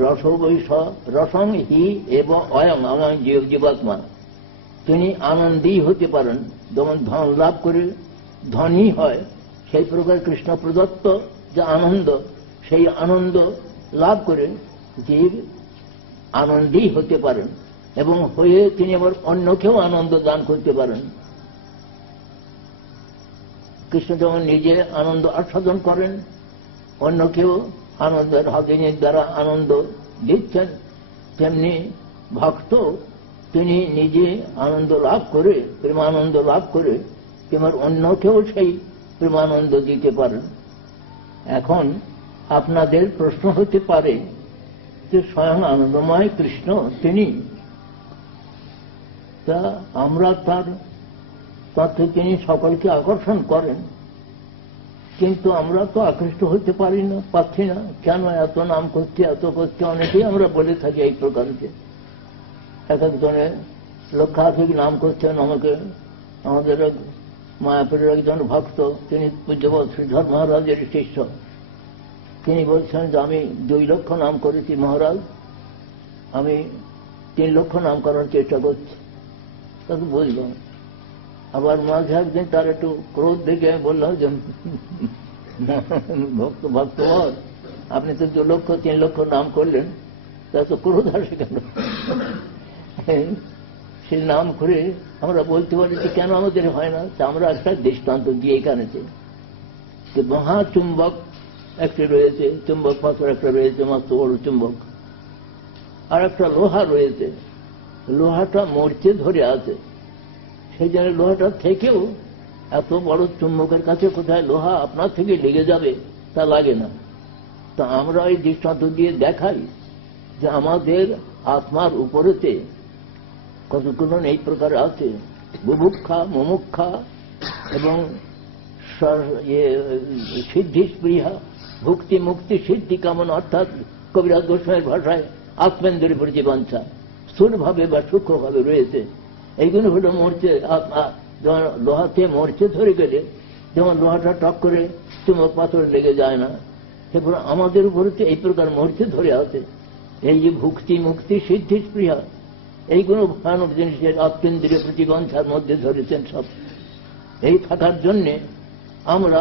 রস বৈষব রসং হি এবং অয়ং আমার জীবাত্মা, তিনি আনন্দী হতে পারেন। যেমন ধন লাভ করে ধনী হয়, সেই প্রকার কৃষ্ণ প্রদত্ত যে আনন্দ, সেই আনন্দ লাভ করে জীব আনন্দী হতে পারেন এবং হয়ে তিনি আবার অন্যকেও আনন্দ দান করতে পারেন। কৃষ্ণ যেমন নিজে আনন্দ আস্বাদন করেন, অন্যকেও আনন্দের হাদিনীর দ্বারা আনন্দ দিচ্ছেন, তেমনি ভক্ত তিনি নিজে আনন্দ লাভ করে, প্রেমানন্দ লাভ করে তেমন অন্যকেও সেই প্রেমানন্দ দিতে পারেন। এখন আপনাদের প্রশ্ন হতে পারে যে স্বয়ং আনন্দময় কৃষ্ণ তিনি, তা আমরা তার তথ্য তিনি সকলকে আকর্ষণ করেন, কিন্তু আমরা তো আকৃষ্ট হতে পারি না, পাচ্ছি না। কেন এত নাম করছে, এত করছে? অনেকেই আমরা বলে থাকি এই প্রকারকে। এক একজনে লক্ষাধিক নাম করছেন। আমাদের মায়াপুরের একজন ভক্ত, তিনি পূজ্যপাদ শ্রীধর মহারাজের শিষ্য, তিনি বলছেন যে আমি 2 লক্ষ নাম করেছি মহারাজ, আমি 3 লক্ষ নাম করার চেষ্টা করছি। তাকে বুঝলাম। আবার মাঝে একদিন তার একটু ক্রোধ দেখে আমি বললাম যে ভক্তবর, আপনি তো 2 লক্ষ 3 লক্ষ নাম করলেন, তা তো ক্রোধ আসে কেন? সে নাম করে আমরা বলতে পারি যে কেন আমাদের হয় না? আমরা একটা দৃষ্টান্ত দিয়ে এখানেছে যে মহাচুম্বক একটি রয়েছে, চুম্বক পাথর একটা রয়েছে, মাত্র বড় চুম্বক, আর একটা লোহা রয়েছে। লোহাটা মরচে ধরে আছে, সেই জন্য লোহাটা থেকেও এত বড় চুম্বকের কাছে কোথায় লোহা আপনার থেকে লেগে যাবে, তা লাগে না। তা আমরা এই দৃষ্টান্ত দিয়ে দেখাই যে আমাদের আত্মার উপরেতে কতগুলো এই প্রকার আছে, বুভুক্ষা, মুমুক্ষা এবং সিদ্ধিস্পৃহা, ভুক্তি মুক্তি সিদ্ধি কামনা, অর্থাৎ কবিরাজ গোস্বামীর ভাষায় আত্মেন্দ্রের প্রতি বাঞ্ছা, স্থূলভাবে বা সূক্ষ্মভাবে রয়েছে। এইগুলো হলো মরচে। যেমন লোহাতে মরচে ধরে গেলে যেমন লোহাটা টক করে চুম্বক পাথর লেগে যায় না, সেগুলো আমাদের উপরে এই প্রকার মরচে ধরে আছে। এই যে ভুক্তি মুক্তি সিদ্ধি স্পৃহা, এইগুলো ভয়ানক জিনিসের আত্মেন্দ্রিয় প্রতিবঞ্চার মধ্যে ধরেছেন সব। এই থাকার জন্যে আমরা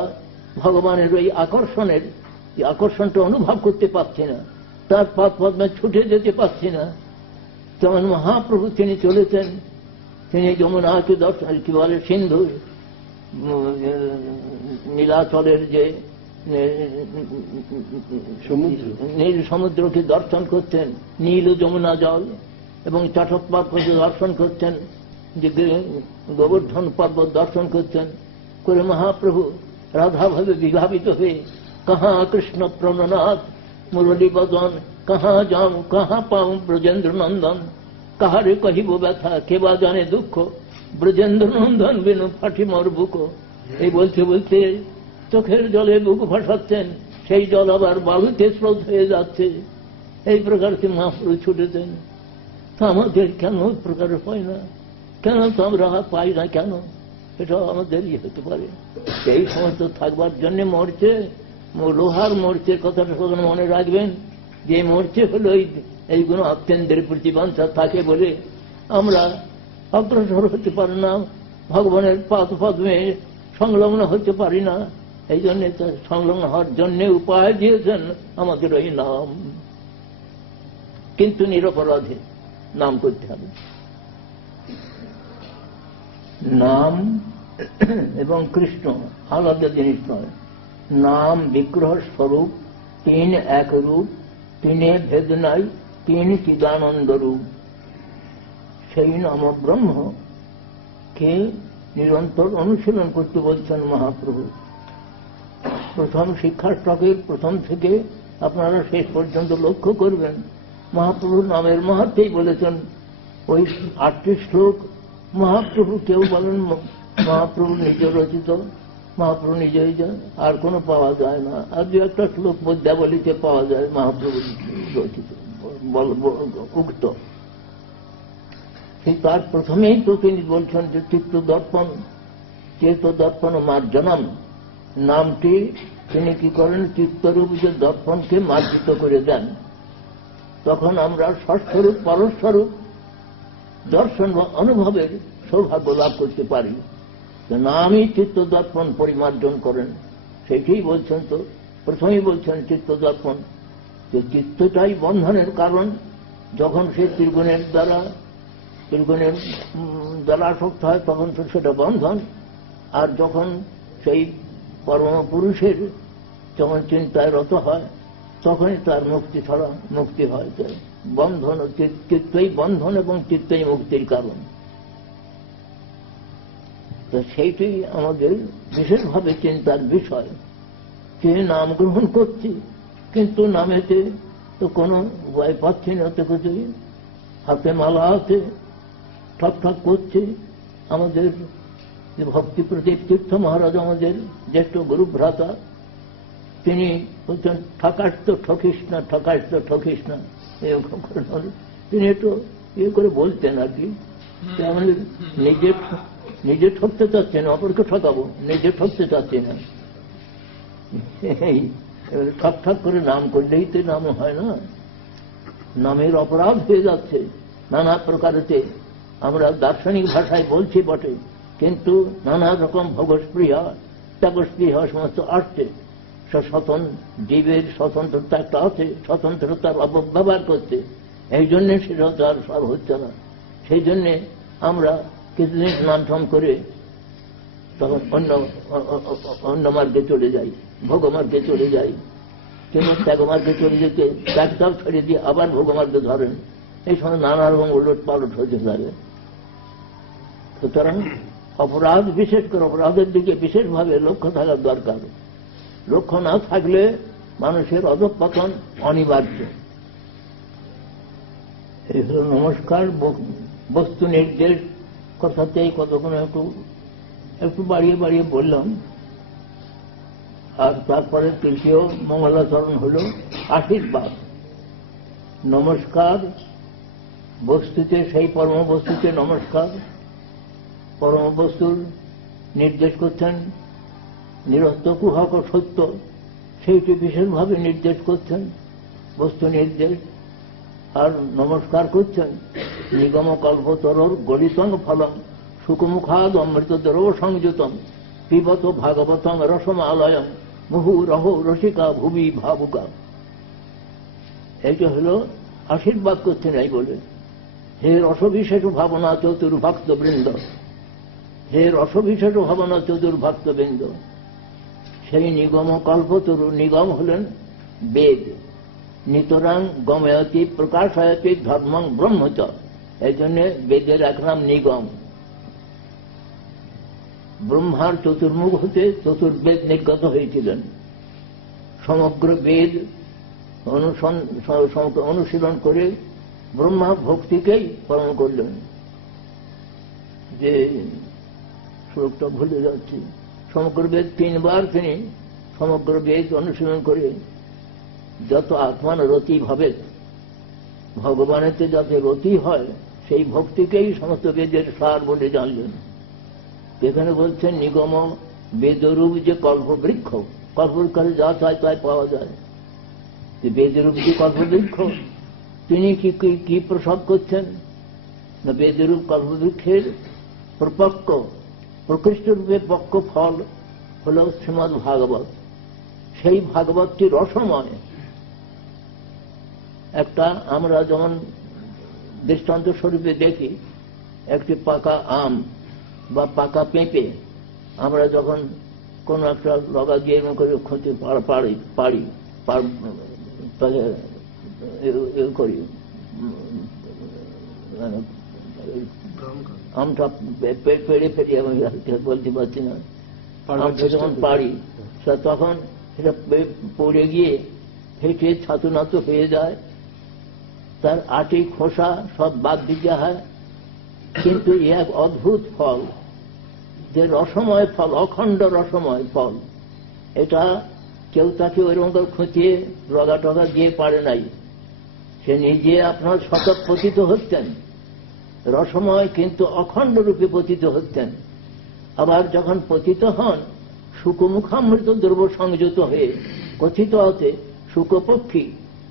ভগবানের ওই আকর্ষণটা অনুভব করতে পারছি না, তার পথ পদ্মে ছুটে যেতে পারছি না। যেমন মহাপ্রভু তিনি চলেছেন, তিনি যমুনাকে দর্শন, কি বলে সিন্ধু নীলাচলের যে নীল সমুদ্রকে দর্শন করছেন, নীল যমুনা জল, এবং চট্টপাধ্যায় দর্শন করছেন, যে গোবর্ধন পর্বত দর্শন করছেন করে মহাপ্রভু রাধাভাবে বিভাবিত হয়ে কাহা কৃষ্ণ প্রণনাথ মুরলী বদন, কাহা যাও কাহা পাও ব্রজেন্দ্র নন্দন, কাহারে কহিব ব্যথা কেবা জানে দুঃখ, ব্রজেন্দ্র নন্দন বিনু ফাটি মোর বুক। এই বলতে বলতে চোখের জলে বুক ভাসাচ্ছেন, সেই জল আবার বালুতে স্রোত হয়ে যাচ্ছে। এই প্রকারকে মহাপ্রভু ছুটেছেন। তা আমাদের কেন প্রকার হয় না? কেন তো আমরা পাই না? কেন? এটা আমাদের হতে পারে। এই সমস্ত থাকবার জন্য মরছে, লোহার মরচের কথাটা কখনো মনে রাখবেন, যে মরচে হলো এইগুলো অত্যন্তের প্রতিবাঞ্ছা থাকে বলে আমরা অগ্রসর হতে পারি না, ভগবানের পাদ পদ্মে সংলগ্ন হতে পারি না। এই জন্য সংলগ্ন হওয়ার জন্য উপায় দিয়েছেন আমাদের ওই নাম। কিন্তু নিরপরাধে নাম করতে হবে। নাম এবং কৃষ্ণ আলাদা জিনিস নয়। নাম বিগ্রহ স্বরূপ, তিন এক রূপ, তিনে ভেদ নাই, তিন চিদানন্দ রূপ। সেই নাম ব্রহ্ম কে নিরন্তর অনুশীলন করতে বলছেন মহাপ্রভু। প্রথম শিক্ষাষ্টকের প্রথম থেকে আপনারা শেষ পর্যন্ত লক্ষ্য করবেন, মহাপ্রভুর নামের মাহাত্মেই বলেছেন। ওই 8টি শ্লোক মহাপ্রভু, কেউ বলেন মহাপ্রভু নিজে রচিত, মহাপ্রভু নিজেই যান, আর কোনো পাওয়া যায় না। আর দু একটা শ্লোক পদ্যাবলিতে পাওয়া যায় মহাপ্রভু রচিত উক্ত। সেই তার প্রথমেই তো তিনি বলছেন যে চিত্ত দর্পণ, চেত দর্পণ মার্জনম নামটি তিনি কি করেন, চিত্তরূপ যে দর্পণকে মার্জিত করে দেন। তখন আমরা ষষ্ঠরূপ পরস্বরূপ দর্শন বা অনুভবের সৌভাগ্য লাভ করতে পারি। নামই চিত্ত দর্পণ পরিমার্জন করেন, সেটাই বলছেন। তো প্রথমেই বলছেন চিত্ত দর্পণ, যে চিত্তটাই বন্ধনের কারণ। যখন সে ত্রিগুণের দ্বারা আসক্ত হয় তখন তো সেটা বন্ধন। আর যখন সেই পরম পুরুষের যখন চিন্তায় রত হয় তখনই তার মুক্তি ছাড়া মুক্তি হয়। বন্ধন, চিত্তই বন্ধন এবং চিত্তই মুক্তির কারণ। তো সেইটি আমাদের বিশেষভাবে চিন্তার বিষয়। যে নাম গ্রহণ করছি, কিন্তু নামেতে তো কোনো উপায় পাচ্ছি না, তো কিছুই হাতে মালা আছে, ঠক ঠক করছে। আমাদের ভক্তি প্রদীপ তীর্থ মহারাজ, আমাদের জ্যেষ্ঠ গুরু ভ্রাতা, তিনি বলছেন ঠকাস তো ঠকিস না, ঠকাস তো ঠকিস না। তিনি একটু ইয়ে করে বলতেন আর কি, আমাদের নিজে ঠকতে চাচ্ছে না, অপরকে ঠকাবো, নিজে ঠকতে চাচ্ছে না। ঠক ঠক করে নাম করলেই তো নাম হয় না, নামের অপরাধ হয়ে যাচ্ছে নানা প্রকারেতে। আমরা দার্শনিক ভাষায় বলছি বটে, কিন্তু নানা রকম ভোগস্পৃহা ত্যাগস্পৃহা সমস্ত আসছে। সচেতন জীবের স্বতন্ত্রতা একটা আছে, স্বতন্ত্রতার অপব্যবহার করছে। এই জন্যে সেটা তার সব হচ্ছে না। সেই জন্যে আমরা কিছুদিন নাম করে তখন অন্য মার্গে চলে যাই, ভোগমার্গে চলে যাই। কিন্তু ত্যাগমার্গে চলে যেতে ত্যাগটাও ছেড়ে দিয়ে আবার ভোগমার্গে ধরেন। এই সময় নানা রকম উলট পালট হতে থাকে। সুতরাং অপরাধ, বিশেষ করে অপরাধের দিকে বিশেষভাবে লক্ষ্য থাকার দরকার। লক্ষ্য না থাকলে মানুষের অধঃপতন অনিবার্য। এই হল নমস্কার। বস্তু নির্দেশ কথাতেই কতক্ষণ একটু বাড়িয়ে বাড়িয়ে বললাম। আর তারপরে তৃতীয় মঙ্গলাচরণ হল আশীর্বাদ। নমস্কার বস্তুতে, সেই পরম বস্তুতে নমস্কার। পরম বস্তুর নির্দেশ করছেন নিরস্ত কুহক সত্য, সেইটি বিশেষভাবে নির্দেশ করছেন, বস্তু নির্দেশ। আর নমস্কার করছেন নিগম কল্পতরর গলিতং ফলম সুকমুখাদ অমৃতদরও সংযুতম পিবত ভাগবতং রসমালয়ম মুহুরহ রসিকা ভুবি ভাবুকা। এইটা হল আশীর্বাদ করছেন। এই বলে, হে রসবিশেষ ভাবনা চতুর্ভক্ত বৃন্দ, হে রসবিশেষ ভাবনা চতুর্ভক্ত বৃন্দ। সেই নিগম কল্পতরু, নিগম হলেন বেদ। নিতরাং গময়তি প্রকাশয়তি ধর্মং ব্রহ্মচ, এই জন্য বেদের এক নাম নিগম। ব্রহ্মার চতুর্মুখ হতে চতুর্বেদ নির্গত হয়েছিলেন। সমগ্র বেদ অনুশীলন করে ব্রহ্মা ভক্তিকেই পালন করলেন। যে শ্লোকটা ভুলে যাচ্ছি, সমগ্র বেদ 3 বার তিনি সমগ্র বেদ অনুশীলন করে যত আত্মান রতি ভাবে, ভগবানেতে যাতে রতি হয় সেই ভক্তিকেই সমস্ত বেদের সার বলে জানলেন। এখানে বলছেন নিগম বেদরূপ যে কল্পবৃক্ষ, কল্পবৃক্ষে যা চায় তাই পাওয়া যায়। বেদরূপ যে কল্পবৃক্ষ, তিনি কি প্রসব করছেন না বেদরূপ কল্পবৃক্ষের প্রকৃষ্ট রূপে পক্ষ ফল হল শ্রীমদ ভাগবত। সেই ভাগবতটি রসময়। একটা আমরা যেমন দৃষ্টান্ত স্বরূপে দেখি, একটি পাকা আম বা পাকা পেঁপে আমরা যখন কোন একটা লগা দিয়ে করে ক্ষতি পারি করি, আমটা পেড়ে ফেরি, আমি বলতে পারছি না, আমটা যখন পারি তখন সেটা পড়ে গিয়ে ফেটে ছাতু নাতু হয়ে যায়, তার আটি খোসা সব বাদ দিতে হয়। কিন্তু এক অদ্ভুত ফল, যে রসময় ফল, অখণ্ড রসময় ফল, এটা কেউ তাকে ওইরকম খুঁটিয়ে রগা টগা দিয়ে পারে নাই। সে নিজে আপনার শতক পতিত হচ্ছেন রসময়, কিন্তু অখণ্ড রূপে পতিত হচ্ছেন। আবার যখন পতিত হন শুকমুখামৃত দ্রব্য সংযুক্ত হয়ে, কথিত আছে শুকপক্ষী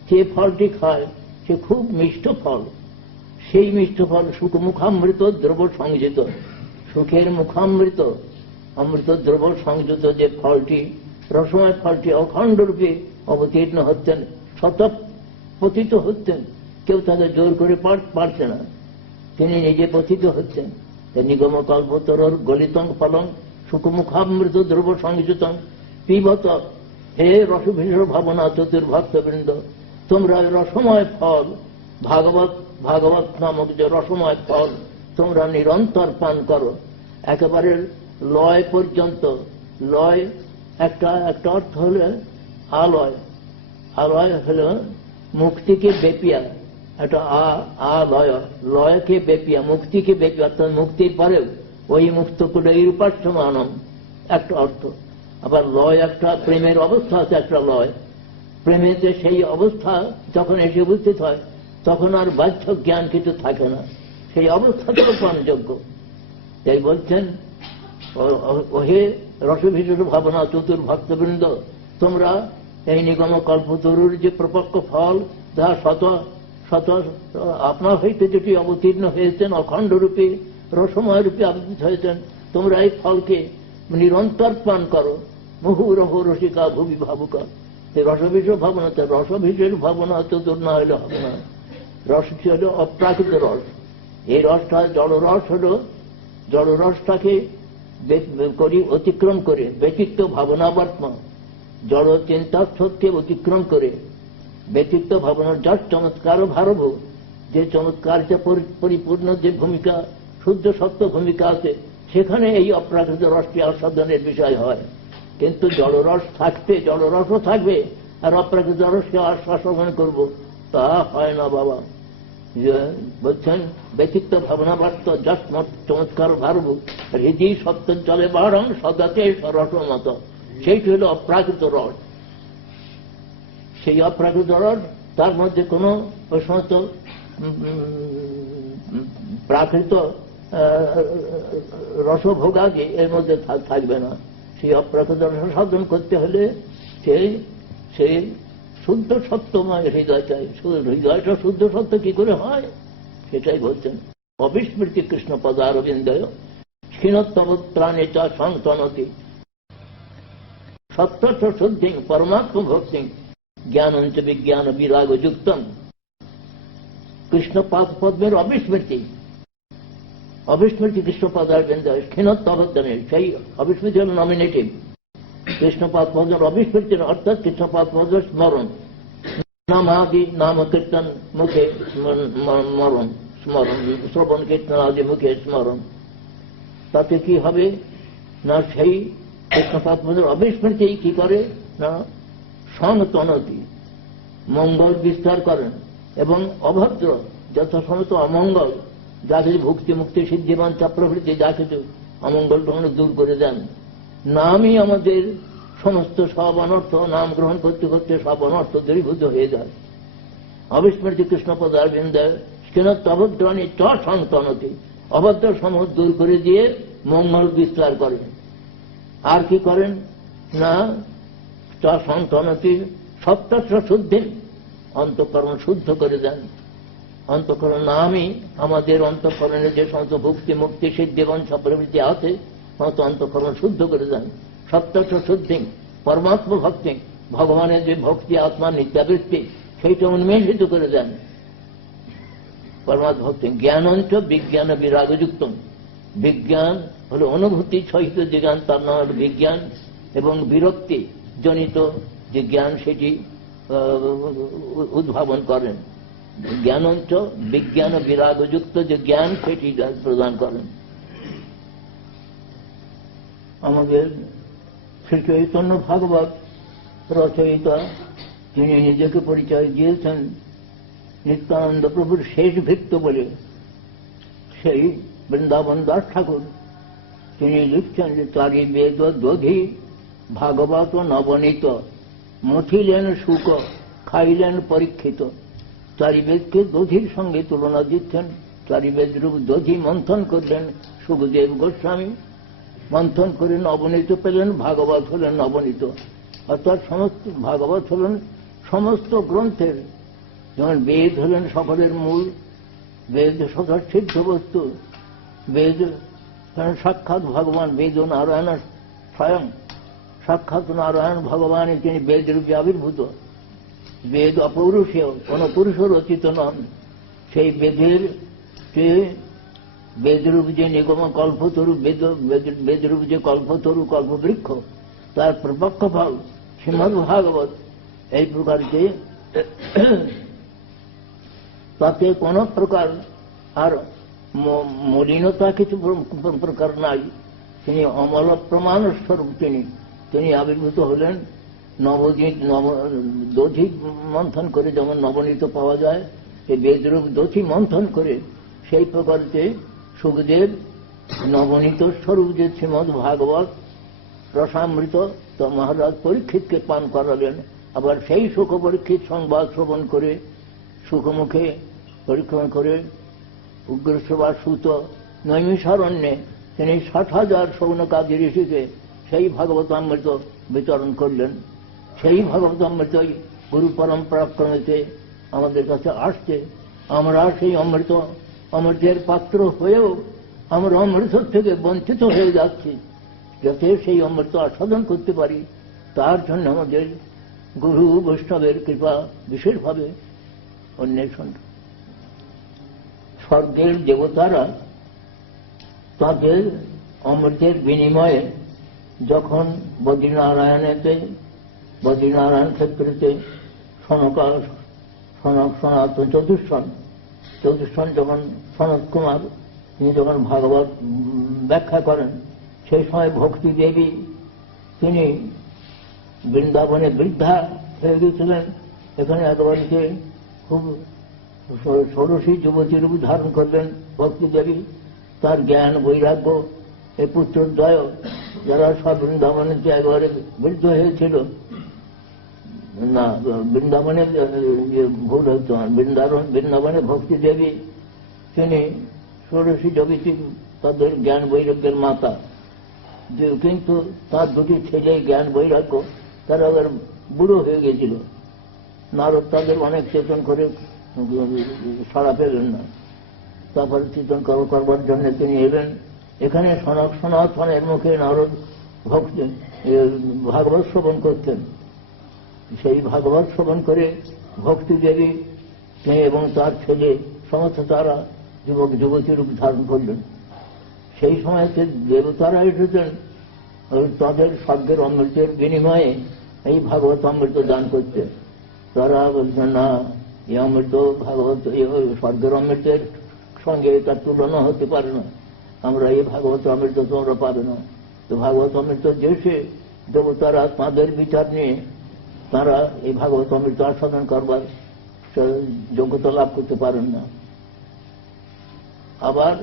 যে ফলটি খায় সে খুব মিষ্ট ফল। সেই মিষ্ট ফল শুকমুখামৃত দ্রব্য সংযুক্ত, সুখের মুখামৃত অমৃত দ্রব্য সংযুক্ত যে ফলটি, রসময় ফলটি অখণ্ড রূপে অবতীর্ণ হচ্ছেন, শতক পতিত হচ্ছেন, কেউ তাদের জোর করে পারছে না, তিনি নিজে পতিত হচ্ছেন। নিগম কল্পতরর গলিতং ফলং সুখমুখামৃত দ্রব্য সংযুতং পিবত। হে রসভীষ ভাবনা চতুর্ভক্তবৃন্দ, তোমরা রসময় ফল ভাগবত নামক যে রসময় ফল তোমরা নিরন্তর পান করো, একেবারে লয় পর্যন্ত। লয় একটা অর্থ হল আলয়, আলয় হল মুক্তিকে বেপিয়া, একটা আলয়, লয়কে বেপিয়া, মুক্তিকে বেপিয়া, অর্থাৎ মুক্তির পরেও ওই মুক্ত করে এই উপাস্যমানম একটা অর্থ। আবার লয় একটা প্রেমের অবস্থা আছে, একটা লয় প্রেমেতে সেই অবস্থা যখন এসে উপস্থিত হয় তখন আর বাহ্য জ্ঞান কিছু থাকে না, সেই অবস্থা তো পানযোগ্য। তাই বলছেন, ওহে রসভীষণ ভাবনা চতুর্ভক্তবৃন্দ, তোমরা এই নিগম কল্পতরুর যে প্রপক্ষ ফল, যাহা শত আপনার হইতে যেটি অবতীর্ণ হয়েছেন, অখণ্ড রূপে রসময় রূপে আবৃত হয়েছেন, তোমরা এই ফলকে নিরন্তর পান করো। মুহুরহ রসিকা ভূমি ভাবুকা। রসভীষ ভাবনা, রসভীষের ভাবনা চতুর না হলে হবে না। রসটি হল অপ্রাকৃত রস। এই রসটা জড়রস হল, জড়রসটাকে অতিক্রম করে ব্যতিক্ত ভাবনাবর্তম, জড় চিন্তা সত্যকে অতিক্রম করে ব্যতিক্ত ভাবনার যার চমৎকার ভারভ, যে চমৎকার পরিপূর্ণ যে ভূমিকা, শুদ্ধ সত্য ভূমিকা আছে, সেখানে এই অপ্রাকৃত রসটি আস্বাদনের বিষয় হয়। কিন্তু জড়রস থাকবে, জড়রসও থাকবে, আর অপ্রাকৃত রসকে আস্বাদন করব, তা হয় না বাবা। বলছেন ব্যতিক্ত ভাবনাবার্ত যার চমৎকার ভারভ, হৃদয় সত্য জলে বাড়ান সদাতে রসমত, সেইটি হল অপ্রাকৃত রস। সেই অপ্রাকৃত রস, তার মধ্যে কোন ওই সমস্ত প্রাকৃত রসভোগাদি এর মধ্যে থাকবে না। সেই অপ্রাকৃত রস সাধন করতে হলে সেই শুদ্ধ সত্যময় হৃদয় চাই। হৃদয়টা শুদ্ধ সত্য কি করে হয় সেটাই বলছেন। অবিস্মৃতি কৃষ্ণ পদারবিন্দয় ক্ষীণোত্তমত্রাণে চা সংতনতি সত্য শুদ্ধি পরমাত্ম ভক্তি জ্ঞানঞ্চ বিজ্ঞান বিরাগ যুক্তম। কৃষ্ণ পদ্মের অবিস্মৃতি, অবিস্মৃতি কৃষ্ণ পদারবিন্দয় ক্ষীণোত্তমত্রাণে, সেই অবিস্মৃতি হল নমিনেটিভ। কৃষ্ণপাদ পদের অবিস্মৃতির অর্থাৎ কৃষ্ণপাদ পদের স্মরণ, নামাদি নাম কীর্তন মুখে স্মরণ, শ্রবণ কীর্তন আদি মুখে স্মরণ। তাতে কি হবে না, সেই কৃষ্ণপাদ পদের অবিস্মৃতি কি করে না, সংতনতি, মঙ্গল বিস্তার করেন, এবং অভদ্র যত সমস্ত অমঙ্গল, যা কিছু ভুক্তি মুক্তি সিদ্ধিবাঞ্ছা প্রভৃতি যা কিছু অমঙ্গল দূর করে দেন। নামই আমাদের সমস্ত সব অনর্থ, নাম গ্রহণ করতে করতে সব অনর্থ দূরীভূত হয়ে যায়। অবিস্মৃতি কৃষ্ণ পদারবিন্দয় অভদ্রাণী চ সন্তনতি, অভদ্র সমূহ দূর করে দিয়ে মঙ্গল বিস্তার করেন। আর কি করেন না, চ সন্তনতি সপ্তস্র শুদ্ধি, অন্তঃকরণ শুদ্ধ করে দেন। অন্তঃকরণ নামই আমাদের অন্তঃকরণে যে সমস্ত ভক্তি মুক্তি সিদ্ধি এবং প্রবৃত্তি আছে সমস্ত অন্তঃকরণ শুদ্ধ করে দেন। সত্যস্য শুদ্ধি পরমাত্মা ভক্তি, ভগবানের যে ভক্তি আত্মা নিত্যাবৃত্তি সেইটা উন্মেষিত করে দেন পরমাত্মা ভক্তি। জ্ঞানঞ্চ বিজ্ঞান বিরাগযুক্ত, বিজ্ঞান হলো অনুভূতি সহিত যে জ্ঞান, তার নাম হল বিজ্ঞান, এবং বিরক্তি জনিত যে জ্ঞান সেটি উদ্ভাবন করেন। জ্ঞানঞ্চ বিজ্ঞান বিরাগযুক্ত যে জ্ঞান সেটি প্রদান করেন। আমাদের শ্রী চৈতন্য ভাগবত রচয়িতা, তিনি নিজেকে পরিচয় দিয়েছেন নিত্যানন্দ প্রভুর শেষ ভৃত্য বলে। সেই বৃন্দাবন দাস ঠাকুর তিনি লিখছেন যে চারি বেদ দধি ভাগবত নবনীত, মথিলেন শুক খাইলেন পরীক্ষিত। চারি বেদকে দধির সঙ্গে তুলনা দিচ্ছেন। চারি বেদ রূপ দধি মন্থন করলেন সুখদেব গোস্বামী, মন্থন করে নবনীত পেলেন, ভাগবত হলেন নবনীত। অর্থাৎ সমস্ত ভাগবত হলেন সমস্ত গ্রন্থের, যেমন বেদ হলেন সকলের মূল, বেদ সকল সিদ্ধ বস্তু, বেদ সাক্ষাৎ ভগবান, বেদ নারায়ণ স্বয়ং, সাক্ষাৎ নারায়ণ ভগবান তিনি বেদ রূপে আবির্ভূত। বেদ অপৌরুষীয়, কোন পুরুষ রচিত নন। সেই বেদের বেদরূপ যে নিগম কল্পতরু, বেদরূপ যে কল্পতরু কল্পবৃক্ষ, তার প্রপক্ষ ফল শ্রীমদ্ ভাগবত। এই প্রকার যে তাতে কোন প্রকার আর মলিনতা কিছু প্রকার নাই। তিনি অমল প্রমাণ স্বরূপ, তিনি আবির্ভূত হলেন। দধি মন্থন করে যেমন নবনীত পাওয়া যায়, এই বেদরূপ দধি মন্থন করে সেই প্রকারতে সুখদেব নবনীত স্বরূপ যে শ্রীমদ্ ভাগবত রসামৃত তো মহারাজ পরীক্ষিতকে পান করালেন। আবার সেই সুখ পরীক্ষিত সংবাদ শ্রবণ করে সুখমুখে পরীক্ষণ করে উগ্রসভা সুত নৈমিষারণ্যে তিনি 60,000 সৌনকাদি ঋষিকে সেই ভাগবতামৃত বিতরণ করলেন। সেই ভাগবতামৃতই গুরু পরম্পরা ক্রমেতে আমাদের কাছে আসছে। আমরা সেই অমৃতের পাত্র হয়েও আমরা অমৃত থেকে বঞ্চিত হয়ে যাচ্ছি। যাতে সেই অমৃত আস্বাদন করতে পারি তার জন্য আমাদের গুরু বৈষ্ণবের কৃপা বিশেষভাবে অন্বেষণ। স্বর্গের দেবতারা তাদের অমৃতের বিনিময়ে যখন বদ্রীনারায়ণ ক্ষেত্রেতে সনক সনাতন চতুষ্ষণ যখন সনত কুমার তিনি যখন ভাগবত ব্যাখ্যা করেন, সেই সময় ভক্তি দেবী তিনি বৃন্দাবনে বৃদ্ধা হয়ে গেছিলেন। এখানে একেবারে খুব ষোড়শী যুবতী রূপ ধারণ করলেন ভক্তি দেবী। তার জ্ঞান বৈরাগ্য এই পুত্রদ্বয় যারা সব বৃন্দাবনে একেবারে বৃদ্ধ হয়েছিল না, বৃন্দাবনে ভুল হতো, বৃন্দাবনে ভক্তি দেবী তিনি ষোড়শী যুবতী, তাদের জ্ঞান বৈরাগ্যের মাতা। কিন্তু তার দুটি ছেলে জ্ঞান বৈরাগ্য তারা আবার বুড়ো হয়ে গেছিল। নারদ তাদের অনেক চেতন করে সাড়া পেলেন না। তারপরে চেতন করবার জন্য তিনি এলেন। এখানে সনাতনের মুখে নারদ ভক্তি ভাগবত শ্রবণ করতেন। সেই ভাগবত শ্রবণ করে ভক্তি দেবী এবং তার ছেলে সমস্ত তারা যুবক যুবতী রূপ ধারণ করলেন। সেই সময় দেবতারা এসেছেন তাদের স্বর্গের অমৃতের বিনিময়ে এই ভাগবত অমৃত দান করতে। তারা বলছেন না, এই অমৃত ভাগবত স্বর্গের অমৃতের সঙ্গে তার তুলনা হতে পারে না, আমরা এই ভাগবত অমৃত তোমরা পাবে না। তো ভাগবত অমৃত দেশে দেবতারা তাঁদের বিচার নিয়ে তারা এই ভাগবত অমৃত আস্বাদন করবার যোগ্যতা লাভ করতে পারেন না। আবার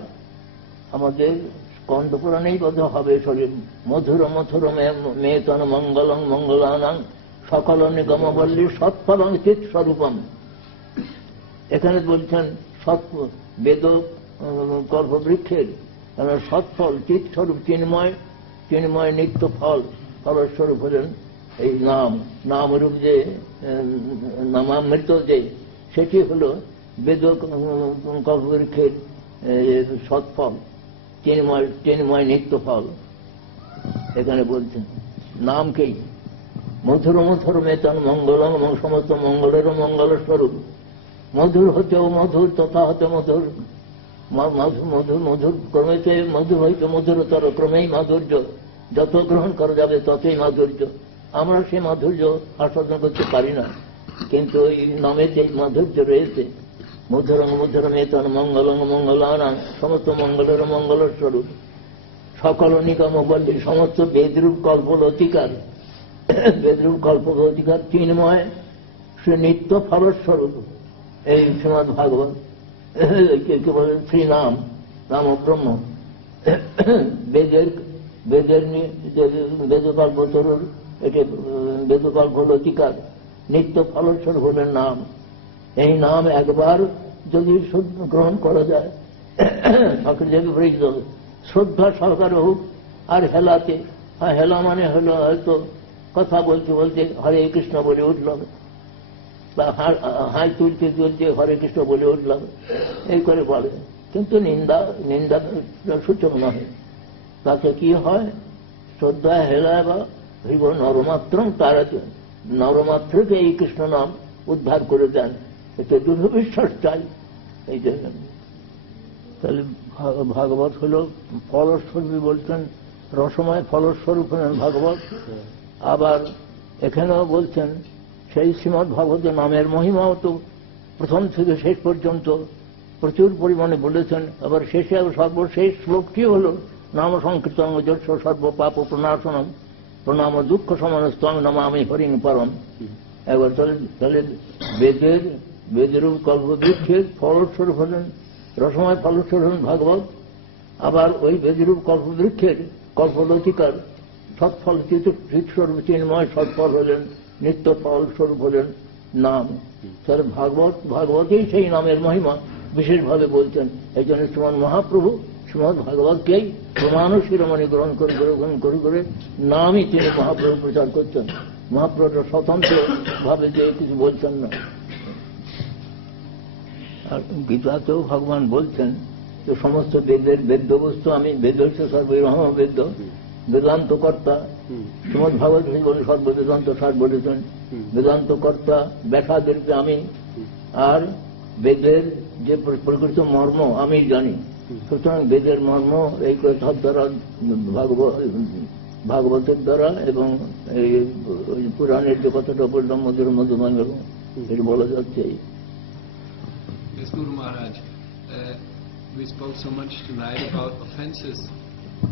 আমাদের স্কন্দ পুরাণেই কথা হবে শরীর মধুর মথুর মেতন মঙ্গলং মঙ্গলানাং সকল নিগমবল্লী সৎফলং চিৎ স্বরূপম। এখানে বলছেন বেদ কল্পবৃক্ষের সৎফল চিৎ স্বরূপ চিন্ময় নিত্য ফলস্বরূপ হলেন এই নামরূপ যে নামামৃত যে সেটি হল বেদ কল্পবৃক্ষের সৎফল, চিন্ময় নিত্য ফল এখানে বলছেন। নামকেই মধুর মধুর মেতন মঙ্গলং, সমস্ত মঙ্গলেরও মঙ্গল স্বরূপ। মধুর হতেও মধুর, তথা হতে মধুর, মধুর মধুর ক্রমেতে মধুর হইতে মধুরতর, ক্রমেই মাধুর্য, যত গ্রহণ করা যাবে ততই মাধুর্য। আমরা সেই মাধুর্য আস্বাদন করতে পারি না, কিন্তু এই নামে যে মাধুর্য রয়েছে, মধুরং মধুর মেতন মঙ্গলং মঙ্গলানাং, সমস্ত মঙ্গলের মঙ্গল স্বরূপ। সকল নিগম বল্লী, সমস্ত বেদরূপ কল্পলতিকার, বেদরূপ কল্পলতিকার চিন্ময় সে নিত্য ফলস্বরূপ। এই শ্রীমদ ভাগবত কে বলে শ্রীনাম, নাম ব্রহ্ম। বেদকল্পতরুর এটি বেদকল্পলতিকার নিত্য ফলস্বরূপ হলেন নাম। এই নাম একবার যদি গ্রহণ করা যায়, শ্রদ্ধা সহকারে হোক, আর হেলাতে, হেলা মানে হলো হয়তো কথা বলতে বলতে হরে কৃষ্ণ বলে উঠলাম, বা হাই তুলতে তুলতে হরে কৃষ্ণ বলে উঠলাম, এই করে বলে, কিন্তু নিন্দা সূচক নয়। তাতে কি হয়, শ্রদ্ধা হেলা বা হইব নরমাত্র, তারা নরমাত্রকে এই কৃষ্ণ নাম উদ্ধার করে দেন, এতে দৃঢ় বিশ্বাস চাই। এই জন্য তাহলে ভাগবত হল ফলস্বরূপ বলছেন, রসময় ফলস্বরূপ হলেন ভাগবত। আবার এখানেও বলছেন সেই শ্রীমদ ভাগবতের নামের মহিমাও তো প্রথম থেকে শেষ পর্যন্ত প্রচুর পরিমাণে বলেছেন। আবার শেষে সর্বশেষ শ্লোকটি হল নাম সংকীর্তন যশ সর্ব পাপ প্রণাশনম প্রণাম দুঃখ সমানস্তং নমামি হরিং পরম। একবার তাহলে বেদের কল্পবৃক্ষের ফলস্বরূপ হলেন, রসময় ফলস্বরূপ হলেন ভাগবত। আবার ওই বেদরূপ কল্পবৃক্ষের কল্পলতিকার সৎফল চিৎস্বরূপ চিন্ময় সৎফল হলেন, নিত্য ফল স্বরূপ হলেন নাম। তাহলে ভাগবতেই সেই নামের মহিমা বিশেষভাবে বলছেন। এই জন্য শ্রীমদ মহাপ্রভু শ্রীমদ ভাগবতকেই প্রমাণ শিরোমণি গ্রহণ করে নামই তিনি মহাপ্রভু প্রচার করছেন। মহাপ্রভু স্বতন্ত্র ভাবে যে কিছু বলছেন না। আর গীতাতেও ভগবান বলছেন যে সমস্ত বেদ্য বস্তু আমি, বেদ হচ্ছে সর্বব্রহ্ম বেদ্য, বেদান্ত কর্তা। শ্রীমদ ভাগবত বলে সর্ববেদান্ত সার বলেছেন, বেদান্ত কর্তা ব্যাখ্যাদেরকে আমি, আর বেদের যে প্রকৃত মর্ম আমি জানি। সুতরাং বেদের মর্ম এই কথার দ্বারা, ভাগবতের দ্বারা এবং এই পুরাণের যে কথাটা বললাম মধুর মধুমান, এটা বলা যাচ্ছে। Yes, Guru Maharaj, we spoke so much tonight about offenses,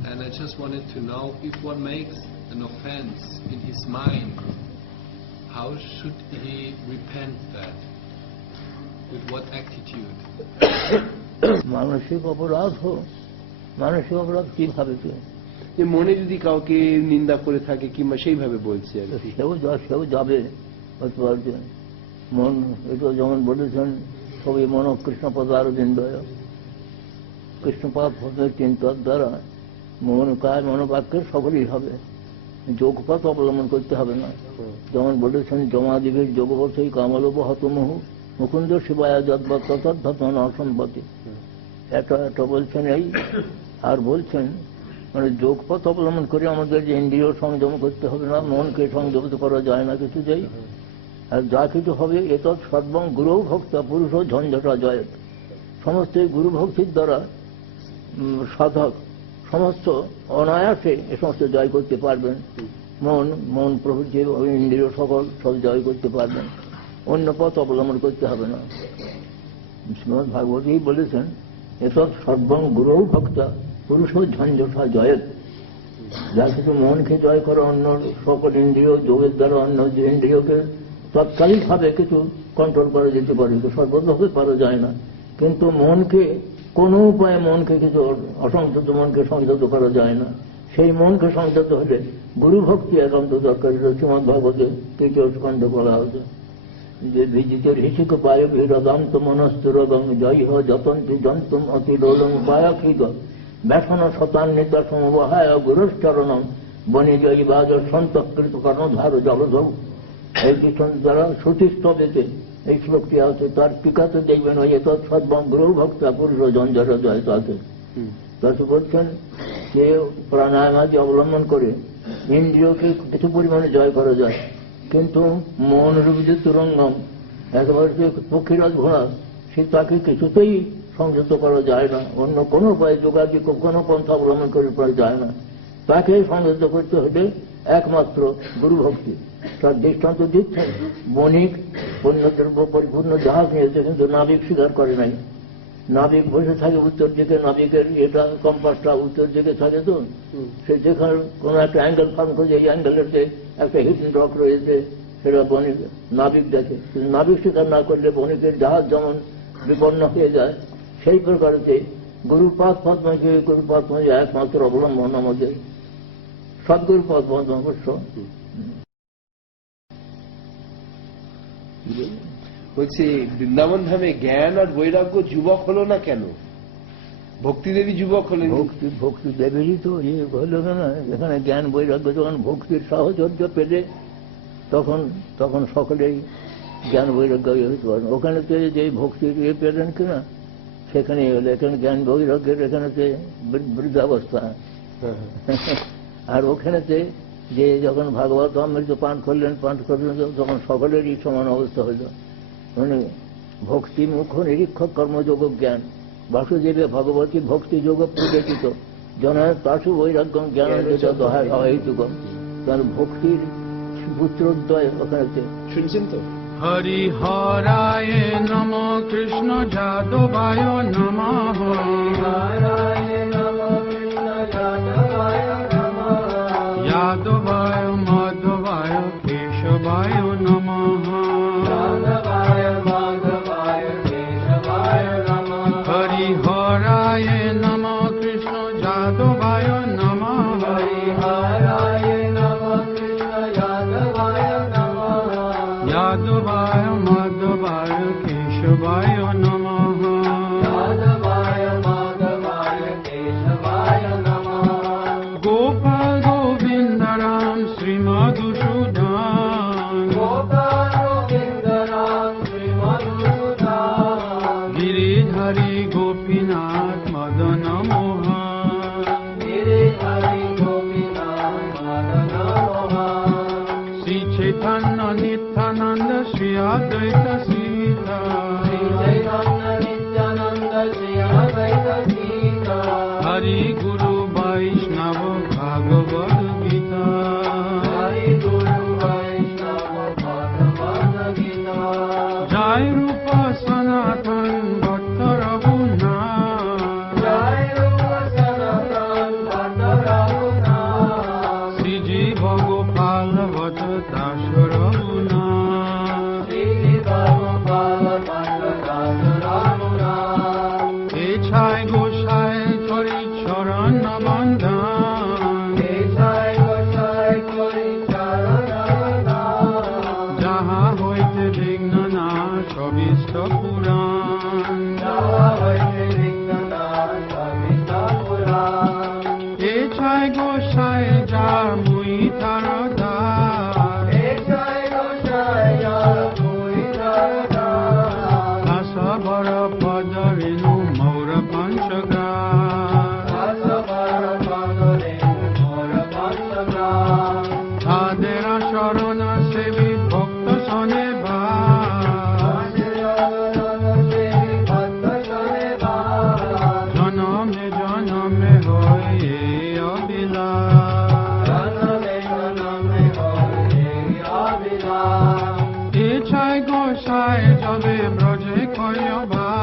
and I just wanted to know, if one makes an offense in his mind, how should he repent that? With what attitude? মানসিক অপরাধ কিভাবে? যে মনে যদি কাউকে নিন্দা করে থাকে কিংবা সেইভাবে বলছে, সেও যাবে হতে পারছে। মন, এটা যেমন বলেছেন সবই মন কৃষ্ণপদারবিন্দয়, কৃষ্ণপাদ চিন্তার দ্বারা মন কায় মনোবাক্যের সকলই হবে, যোগপাত অবলম্বন করতে হবে না। যেমন বলেছেন জমাদিবের যোগপথই কামলব হতমহু মুকুন্দ শিবায় যদ্বৎ তদ্ধাতন অসম্পত্তি, এটা বলছেন। এই আর বলছেন মানে যোগপথ অবলম্বন করে আমাদের যে ইন্দ্রিয় সংযম করতে হবে না, মনকে সংযম করা যায় না কিছু যাই। আর যা কিছু হবে এতৎ সর্বং গুরু ভক্তা পুরুষ ঝঞ্ঝটা জয়। সমস্ত গুরু ভক্তির দ্বারা সাধক সমস্ত অনায়াসে এ সমস্ত জয় করতে পারবেন। মন প্রভৃতি ইন্দ্রিয় সকল সব জয় করতে পারবেন, অন্য পথ অবলম্বন করতে হবে না। শ্রীমদ ভাগবতই বলেছেন এতৎ সর্বং গুরু ভক্তা পুরুষ ঝঞ্ঝটা জয়। যা কিছু মনকে জয় করে অন্য সকল ইন্দ্রিয় যোগের দ্বারা অন্য যে ইন্দ্রিয়কে তৎকালিকভাবে কিছু কন্ট্রোল করা যেতে পারে, সর্বতভাবে পারা যায় না। কিন্তু মনকে কোনো উপায়ে কিছু অসংযত মনকে সংযত করা যায় না। সেই মনকে সংযত হলে গুরু ভক্তি একান্ত দরকার। শ্রীমদ ভাগবতে তৃতীয় স্কন্ধে বলা হচ্ছে যে বিজিতের হিসিক পায় ভিরদান্ত মনস্তুরগং জয় যতন্তি যন্তুম অতি রোলং পায়াকৃত ব্যাসন শতান্বিত সমবহায় গুরুশ্চরণম বনি জয়ী বাজ সন্তকৃত কর্ণধার জলধৌ। এই কীর্তন দ্বারা শ্রুতিস্তবেতে এই শ্লোকটি আছে, তার টিকাতে দেখবেন ওই তৎসদ্বগ্র ভক্তা পুরুষ জঞ্জর জয় তাকে তাকে বলছেন যে প্রাণায়াম আদি অবলম্বন করে ইন্দ্রিয়কে কিছু পরিমাণে জয় করা যায়, কিন্তু মন রূপ যে তুরঙ্গম একেবারে যে পক্ষীরাজ ঘোড়া, সে তাকে কিছুতেই সংযত করা যায় না, অন্য কোনো উপায় যোগাযোগ কোনো পন্থা অবলম্বন করে করা যায় না। তাকে সংযত করতে হলে একমাত্র গুরু ভক্তি। তার দৃষ্টান্ত দিচ্ছেন, বণিক পণ্যদ্রব্য পরিপূর্ণ জাহাজ নিয়েছে, কিন্তু নাবিক স্বীকার করে নাই। নাবিক বসে থাকে উত্তর দিকে, নাবিকের এটা কম্পাসটা উত্তর দিকে থাকে, তো সে যেখানে কোনো একটা অ্যাঙ্গেল ফার্ম করে, এই অ্যাঙ্গেলের যে একটা হিডেন রক রয়েছে সেটা বণিক নাবিক দেখে, কিন্তু নাবিক স্বীকার না করলে বণিকের জাহাজ যেমন বিপন্ন হয়ে যায়, সেই প্রকারেতে গুরুপাদ পদ্মকে গুরুপাদ একমাত্র অবলম্বন আমাদের সদ্গুরু পদ অবশ্য। বলছি বৃন্দাবন ধামে জ্ঞান আর বৈরাগ্য যুবক হলো না কেন? ভক্তিদেবী যুবক হলেন। ভক্তি দেবেরই তো ইয়ে হলো না, এখানে জ্ঞান বৈরাগ্য যখন ভক্তির সাহচর্য পেলে তখন সকলেই জ্ঞান বৈরাগ্য হতে পারেন। ওখানে তো যে ভক্তির ইয়ে পেলেন কিনা সেখানে হলো, এখানে জ্ঞান বৈরাগ্যের এখানেতে বৃদ্ধাবস্থা। আর ওখানেতে যে যখন ভাগবত অমৃত পান করলেন তখন সকলেরই সমান অবস্থা হইল। মানে ভক্তি মুখ নিরীক্ষক কর্মযোগ জ্ঞান বাসুদেবে ভগবতী ভক্তি যোগ প্রযোজিত জনায় তাসু বৈরাগ্য জ্ঞান দহাইতুকম। তার ভক্তির পুত্রোদ্বয় ওখানেতে শুনছেন তো। হরি হরায় নম কৃষ্ণ যাদবায় নমঃ, যাদবায় মাধবায় কেশবায় নমঃ, হরি হরায় নম কৃষ্ণ যাদবায় নমঃ, যাদবায় মাধবায় কেশবায় নমঃ, গোপাল গোবিন্দ রাম শ্রীমধুসূদন, গিরিধারী গোপীনাথ মদন মোহন, শ্রী চৈতন্য নিত্যানন্দ শ্রী অদ্বৈত সীতা, হরি গুরু বৈষ্ণব ভাগবত গীতা, জয় রূপ সনাতন ভট্ট রঘুনাথ, শ্রীজি ভগোপাল ভট্ট দাস রঘুনাথ, এছায় গোসাই হরি চরণ বন্ধন, যাহা হইতে বিঘ্ন না সবিষ্ট পুরাণ, এছায় গোসাই যার মুই তার দাস, আশাবর পদ রেণু মৌর পঞ্চগ্রাস, তাদের শরণ সেবী ভক্ত শনে বাস, জনমে জনমে হয় এই অবিলাস, এছায় গোসাই যবে ব্রজে কয় বাস,